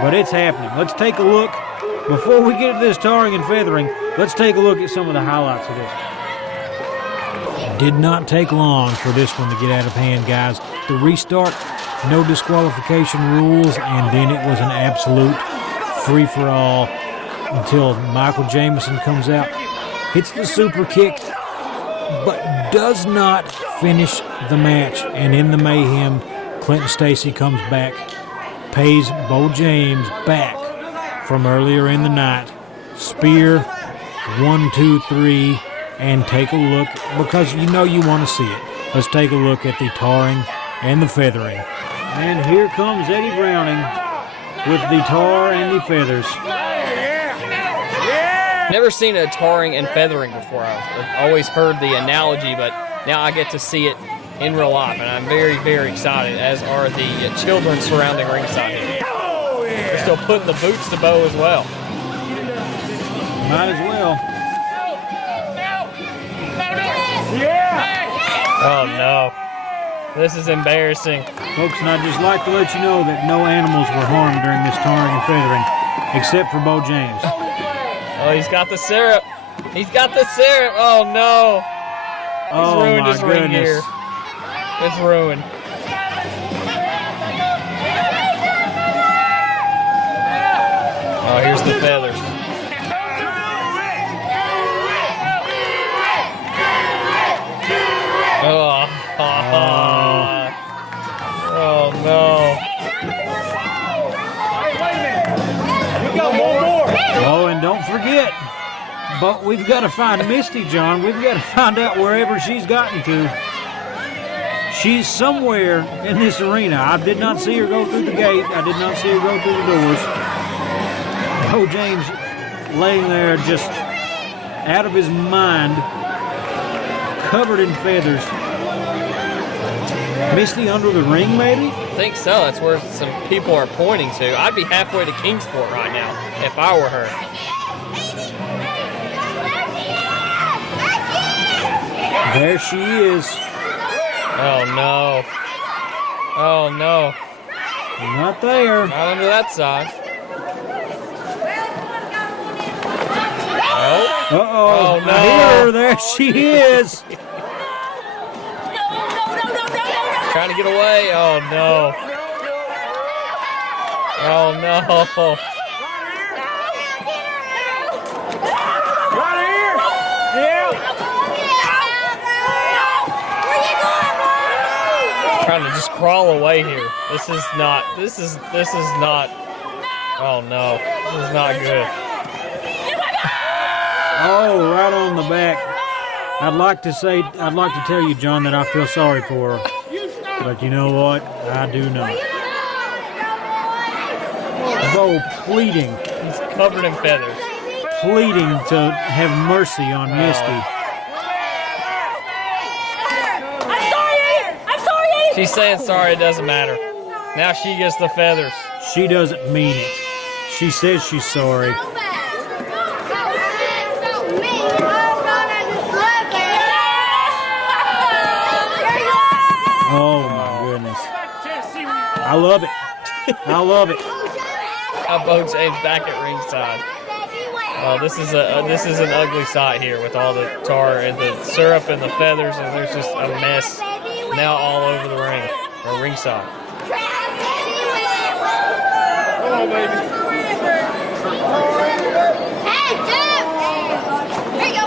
But it's happening. Let's take a look before we get to this tarring and feathering, let's take a look at some of the highlights of this. Did not take long for this one to get out of hand, guys. The restart, no disqualification rules, and then it was an absolute free-for-all until Michael Jamison comes out, hits the super kick, but does not finish the match. And in the mayhem, Clinton Stacy comes back, pays Beau James back from earlier in the night. Spear, 1, 2, 3, and take a look, because you know you want to see it. Let's take a look at the tarring and the feathering. And here comes Eddie Browning with the tar and the feathers. Never seen a tarring and feathering before. I've always heard the analogy, but now I get to see it in real life, and I'm very, very excited, as are the children surrounding ringside here. They're still putting the boots to Beau as well. Might as well. Oh, no. This is embarrassing. Folks, and I'd just like to let you know that no animals were harmed during this tarring and feathering, except for Beau James. Oh, he's got the syrup. He's got the syrup. Oh, no. He's ruined his ring gear. It's ruined. Oh, here's the feathers. Oh, oh no. We got one more. Oh, and don't forget, but we've got to find Misty, John. We've got to find out wherever she's gotten to. She's somewhere in this arena. I did not see her go through the gate. I did not see her go through the doors. Beau James laying there just out of his mind, covered in feathers. Misty under the ring, maybe? I think so. That's where some people are pointing to. I'd be halfway to Kingsport right now if I were her. There she is. Oh, no. Oh, no. Not there. Not under that side. Oh. Uh-oh. Oh, no. Here, there she is. Trying to get away. Oh, no. Oh, no. Right here. Yeah. Trying to just crawl away here. This is not, oh, no. This is not good. Oh, right on the back. I'd like to tell you, John, that I feel sorry for her. But you know what? I do not. Beau pleading. He's covered in feathers. Pleading to have mercy on Misty. I'm sorry. She's saying sorry, it doesn't matter. Now she gets the feathers. She doesn't mean it. She says she's sorry. Oh my goodness. I love it. I love it. Beau James back at ringside. Oh, this is an ugly sight here with all the tar and the syrup and the feathers, and there's just a mess now all over the ring or ringside. Come on, baby. Hey, Jim! Here you go.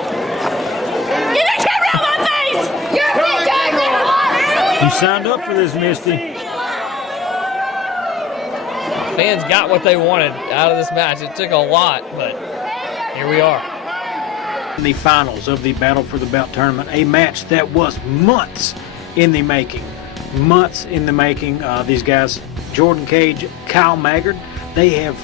Get that camera out of my face! You're a bitch, You signed up for this, Misty. Fans got what they wanted out of this match. It took a lot, but here we are. The finals of the Battle for the Belt tournament, a match that was months in the making. These guys, Jordan Kage, Kyle Maggard, they have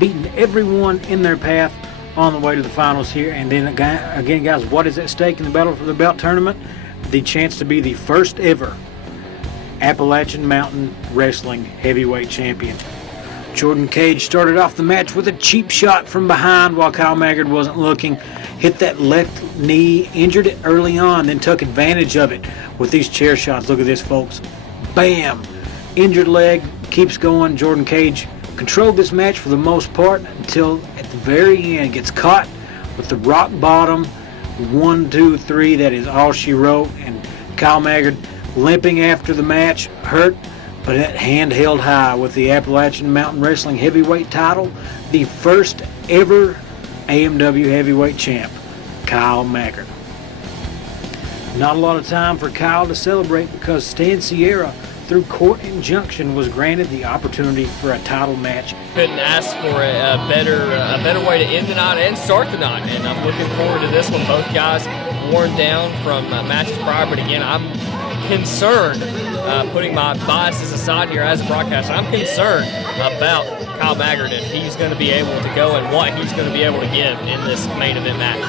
beaten everyone in their path on the way to the finals here. And then again, guys, what is at stake in the Battle for the Belt tournament? The chance to be the first ever Appalachian Mountain Wrestling Heavyweight Champion. Jordan Kage started off the match with a cheap shot from behind while Kyle Maggard wasn't looking. Hit that left knee, injured it early on, then took advantage of it with these chair shots. Look at this, folks. Bam! Injured leg, keeps going. Jordan Kage controlled this match for the most part until at the very end gets caught with the rock bottom 1, 2, 3. That is all she wrote. And Kyle Maggard limping after the match, hurt, but that hand held high with the Appalachian Mountain Wrestling Heavyweight title, the first ever AMW Heavyweight champ, Kyle Maggard. Not a lot of time for Kyle to celebrate because Stan Sierra, through court injunction, was granted the opportunity for a title match. Couldn't ask for a better way to end the night and start the night, and I'm looking forward to this one. Both guys worn down from matches prior, but again, I'm concerned, putting my biases aside here as a broadcaster, I'm concerned about Kyle Maggard if he's going to be able to go and what he's going to be able to give in this main event match.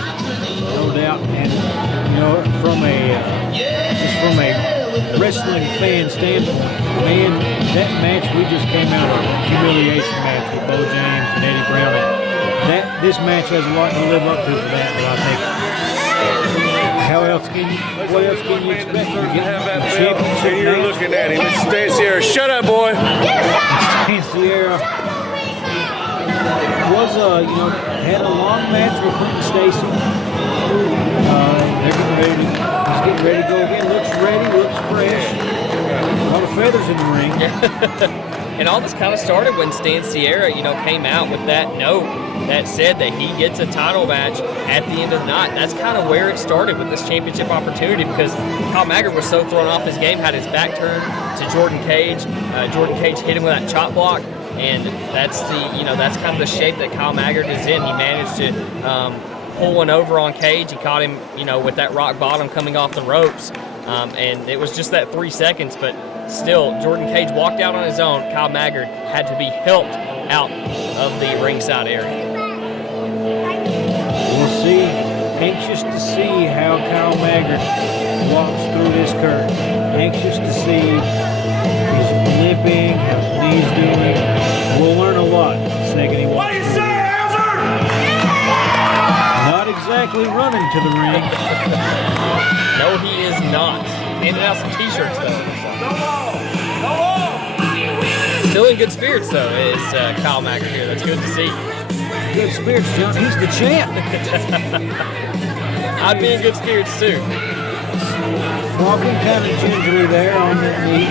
No doubt, and you know, from a wrestling fan standpoint, man, that match we just came out of, a humiliation match with Beau James and Eddie Brown. This match has a lot to live up to for that, but I think. What else can you expect? You get the championship You're match. looking at him. It's Stan Sierra. Shut up, boy. Stan Sierra was had a long match with Stacy. He's getting ready to go again. Looks ready, looks fresh. A lot of feathers in the ring. And all this kind of started when Stan Sierra, came out with that note that said that he gets a title match at the end of the night. That's kind of where it started with this championship opportunity, because Kyle Maggard was so thrown off his game, had his back turned to Jordan Kage. Jordan Kage hit him with that chop block, and that's that's kind of the shape that Kyle Maggard is in. He managed to pull one over on Kage. He caught him, with that rock bottom coming off the ropes, and it was just that 3 seconds, but still, Jordan Kage walked out on his own. Kyle Maggard had to be helped out of the ringside area. We'll see. Anxious to see how Kyle Maggard walks through this curtain. Anxious to see if he's limping, how his knee's doing. We'll learn a lot the second he walks. What do you say, Hauser? Not exactly running to the ring. No, he is not. Handing out some t-shirts, though. Still in good spirits, though, is Kyle Maggard here. That's good to see. Good spirits, John. He's the champ. I'd be in good spirits, too. Walking kind of gingerly there on the knee.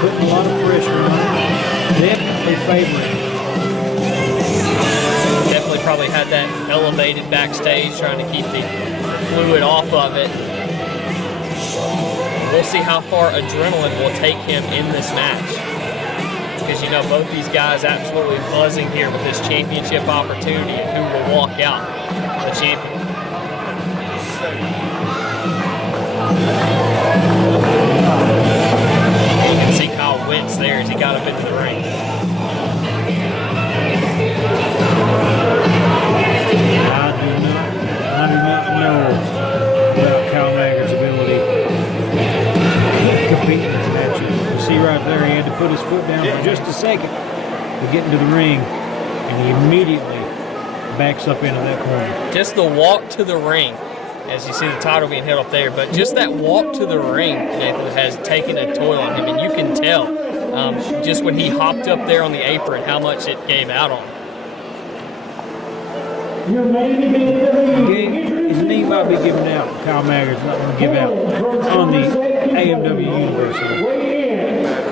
Putting a lot of pressure on him. Definitely favoring. Definitely probably had that elevated backstage, trying to keep the fluid off of it. We'll see how far adrenaline will take him in this match. Because, both these guys absolutely buzzing here with this championship opportunity and who will walk out the champion. You can see Kyle wince there as he got up into the ring. I do not know about Kyle Maggard's ability to compete in this match. You see right there, he had to put his foot down for just a second to get into the ring, and he immediately backs up into that corner. Just the walk to the ring, as you see the title being held up there, but just that walk to the ring, Nathan, has taken a toll on him, and you can tell just when he hopped up there on the apron how much it gave out on him. His knee might be giving out. Kyle Maggard's not going to give out on the AMW University.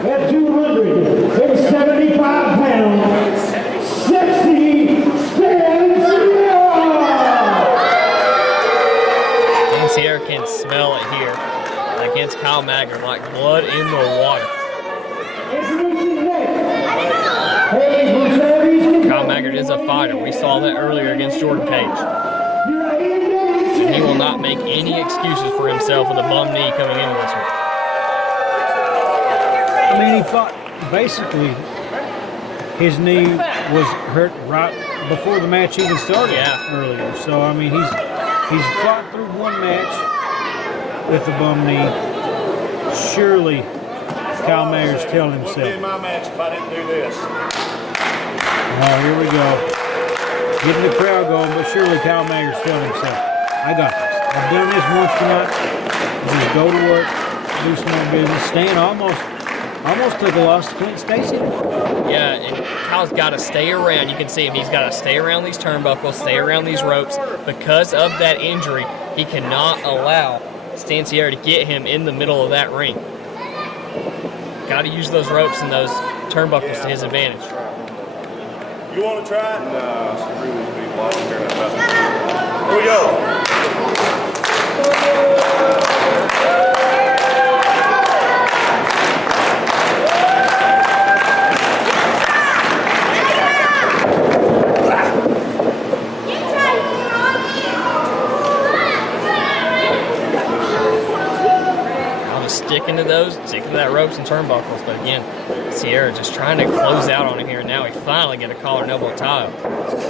At 275 pounds, 60 Stan Stan Sierra can smell it here against Kyle Maggard like blood in the water. Kyle Maggard is a fighter. We saw that earlier against Jordan Kage. And he will not make any excuses for himself with a bum knee coming into this one. I mean, he fought, basically, his knee was hurt right before the match even started earlier. So, I mean, he's fought through one match with the bum knee. Surely, Kyle Maggard's telling himself. It would be in my match if I didn't do this. Oh, here we go. Getting the crowd going, but surely Kyle Maggard's telling himself, I got this. I've done this once tonight. Just go to work, do some more business. Stan almost Almost took a loss to Clint Stacy. Yeah, and Kyle's got to stay around. You can see him. He's got to stay around these turnbuckles, stay around these ropes. Because of that injury, he cannot allow Stanciera to get him in the middle of that ring. Got to use those ropes and those turnbuckles to his advantage. You want to try it? No, screw these people. I don't care about them. Here we go. Sticking to that ropes and turnbuckles, but again, Sierra just trying to close out on him here. Now he finally get a collar and elbow tie.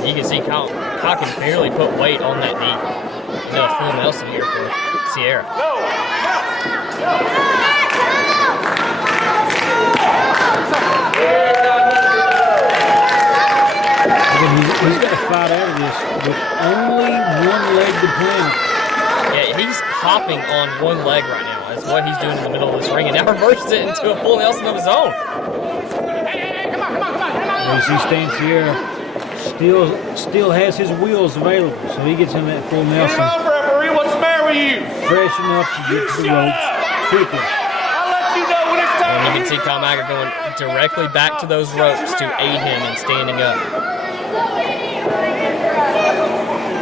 You can see Kyle can barely put weight on that knee. Another full Nelson here for Sierra. He's got to fight out of this with only one leg to play. Yeah, he's hopping on one leg right now. That's what he's doing in the middle of this ring, and now reverses it into a full Nelson of his own. You see Stanciera still has his wheels available, so he gets in that full Nelson. Get off, referee. What's the matter with you? Fresh enough to get to the ropes quickly. I'll let you know when it's time. And you can see Kyle Maggard going directly back to those ropes to aid him in standing up.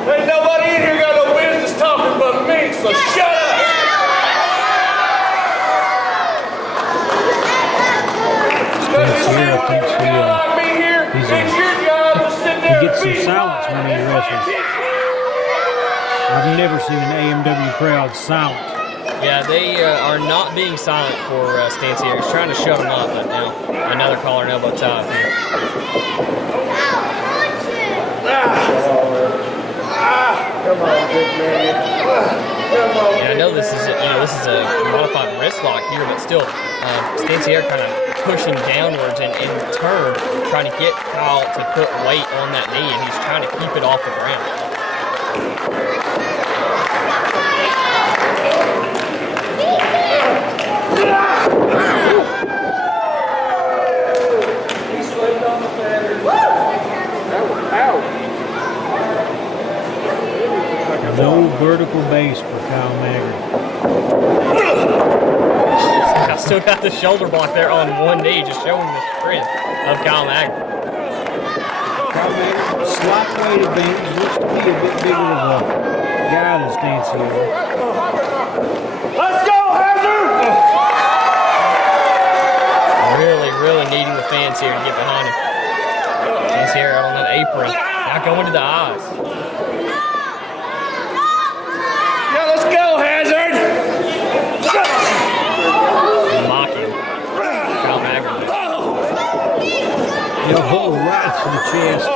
Ain't nobody in here got no business talking but me, so shut up. Stanciera thinks he gets some silence when he wrestles. I've never seen an AMW crowd silent. Yeah, they are not being silent for Stanciera. He's trying to shut him up, but now another collar and elbow tie here. Come on, big man. And I know this is a modified wrist lock here, but still, Stanciera kind of pushing downwards and in turn trying to get Kyle to put weight on that knee, and he's trying to keep it off the ground. He slipped on the feathers. No vertical base for Kyle Maggard. I still got the shoulder block there on one knee, just showing the strength of Kyle Maggard. Kyle Maggard, slight weight advantage, looks to be a bit bigger of a guy than Stanciera. Let's go, Hazard! Really needing the fans here to get behind him. Stanciera out on that apron, not going to the eyes. Yeah, let's go, Hazard! Mocking Kyle Maggard. Elbow right to the chest.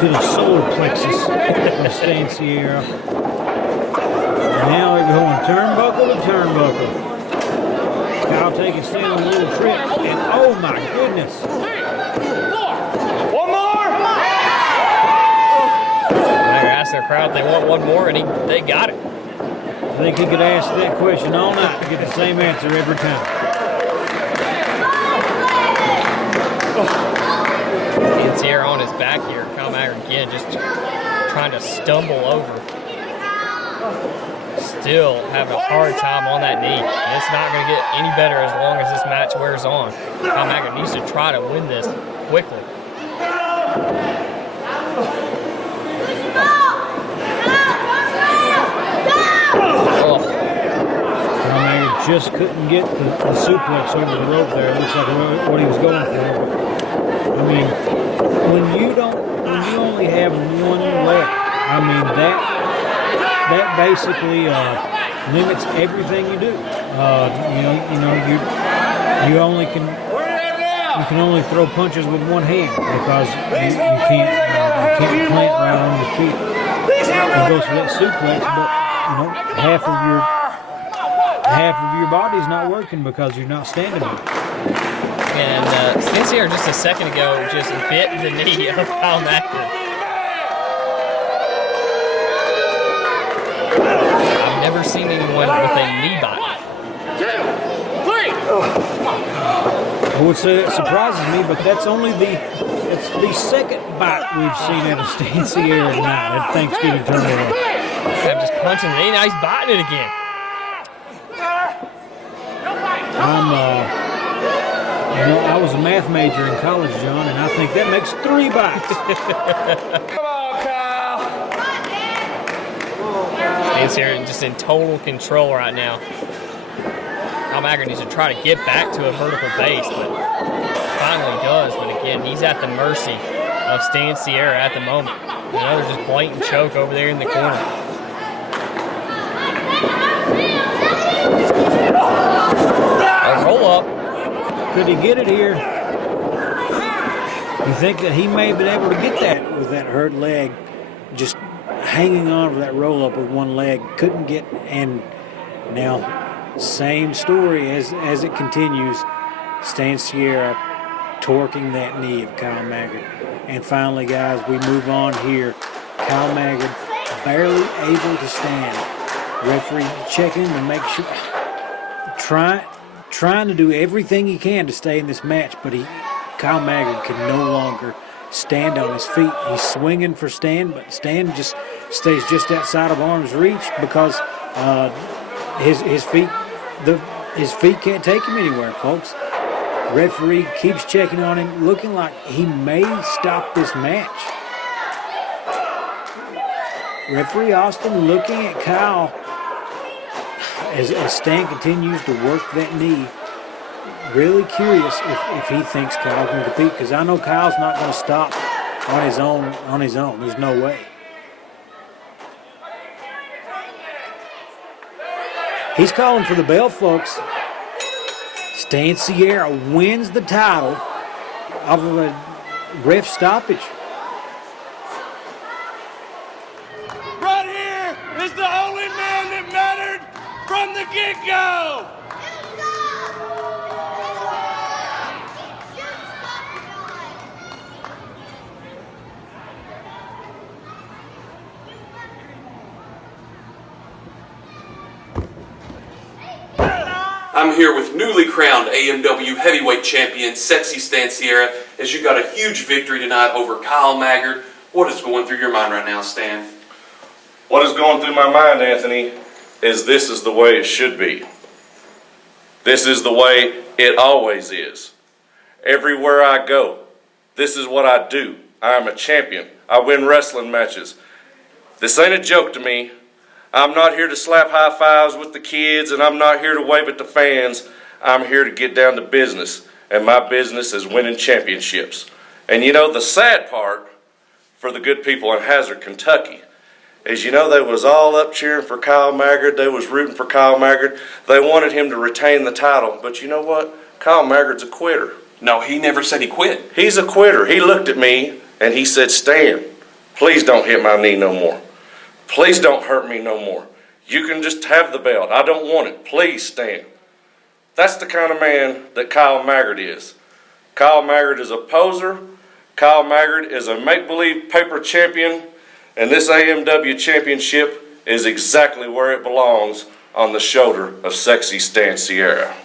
To the solar plexus of Stanciera. Now they're going turnbuckle to turnbuckle. Kyle taking stand on a little trip, and oh my goodness. One more! Maggard asked their crowd if they want one more, and they got it. I think he could ask that question all night to get the same answer every time. Stanciera on his back here. Kyle Maggard again just trying to stumble over. Still having a hard time on that knee. And it's not going to get any better as long as this match wears on. Kyle Maggard needs to try to win this quickly. Just couldn't get the suplex over the rope there. It looks like what he was going for. I mean, when you only have one leg, I mean that basically limits everything you do. You can only throw punches with one hand because you can't plant right on your feet. It goes for that suplex, but half of your body's not working because you're not standing up. And Stanciera just a second ago just bit the knee of Kyle Maggard. I've never seen anyone with a knee bite. I would say that surprises me, but that's only the second bite we've seen out of Stan Sierra tonight at Thanksgiving Turmoil. I'm just punching it in. Now he's biting it again. I was a math major in college, John, and I think that makes 3 bites. Come on, Kyle. Stan Sierra just in total control right now. Maggard needs to try to get back to a vertical base, but finally does. But again, he's at the mercy of Stan Sierra at the moment. Another just blatant choke over there in the corner. A roll up. Could he get it here? You think that he may have been able to get that with that hurt leg, just hanging on for that roll up with one leg, couldn't get, and now same story as it continues. Stan Sierra torquing that knee of Kyle Maggard. And finally, guys, we move on here. Kyle Maggard barely able to stand. Referee checking to make sure, trying to do everything he can to stay in this match, but Kyle Maggard can no longer stand on his feet. He's swinging for Stan, but Stan just stays just outside of arm's reach because his feet can't take him anywhere, folks. Referee keeps checking on him, looking like he may stop this match. Referee Austin looking at Kyle as Stan continues to work that knee. Really curious if he thinks Kyle can compete, because I know Kyle's not going to stop on his own. There's no way. He's calling for the bell, folks. Stan Sierra wins the title off of a ref stoppage. Right here is the only man that mattered from the get-go. I'm here with newly crowned AMW heavyweight champion, Sexy Stan Sierra, as you got a huge victory tonight over Kyle Maggard. What is going through your mind right now, Stan? What is going through my mind, Anthony, is this is the way it should be. This is the way it always is. Everywhere I go, this is what I do. I am a champion. I win wrestling matches. This ain't a joke to me. I'm not here to slap high fives with the kids, and I'm not here to wave at the fans. I'm here to get down to business, and my business is winning championships. And you know, the sad part for the good people in Hazard, Kentucky, is, you know, they was all up cheering for Kyle Maggard. They was rooting for Kyle Maggard. They wanted him to retain the title. But you know what? Kyle Maggard's a quitter. No, he never said he quit. He's a quitter. He looked at me, and he said, Stan, please don't hit my knee no more. Please don't hurt me no more. You can just have the belt. I don't want it. Please, Stan. That's the kind of man that Kyle Maggard is. Kyle Maggard is a poser. Kyle Maggard is a make-believe paper champion. And this AMW championship is exactly where it belongs, on the shoulder of Sexy Stan Sierra.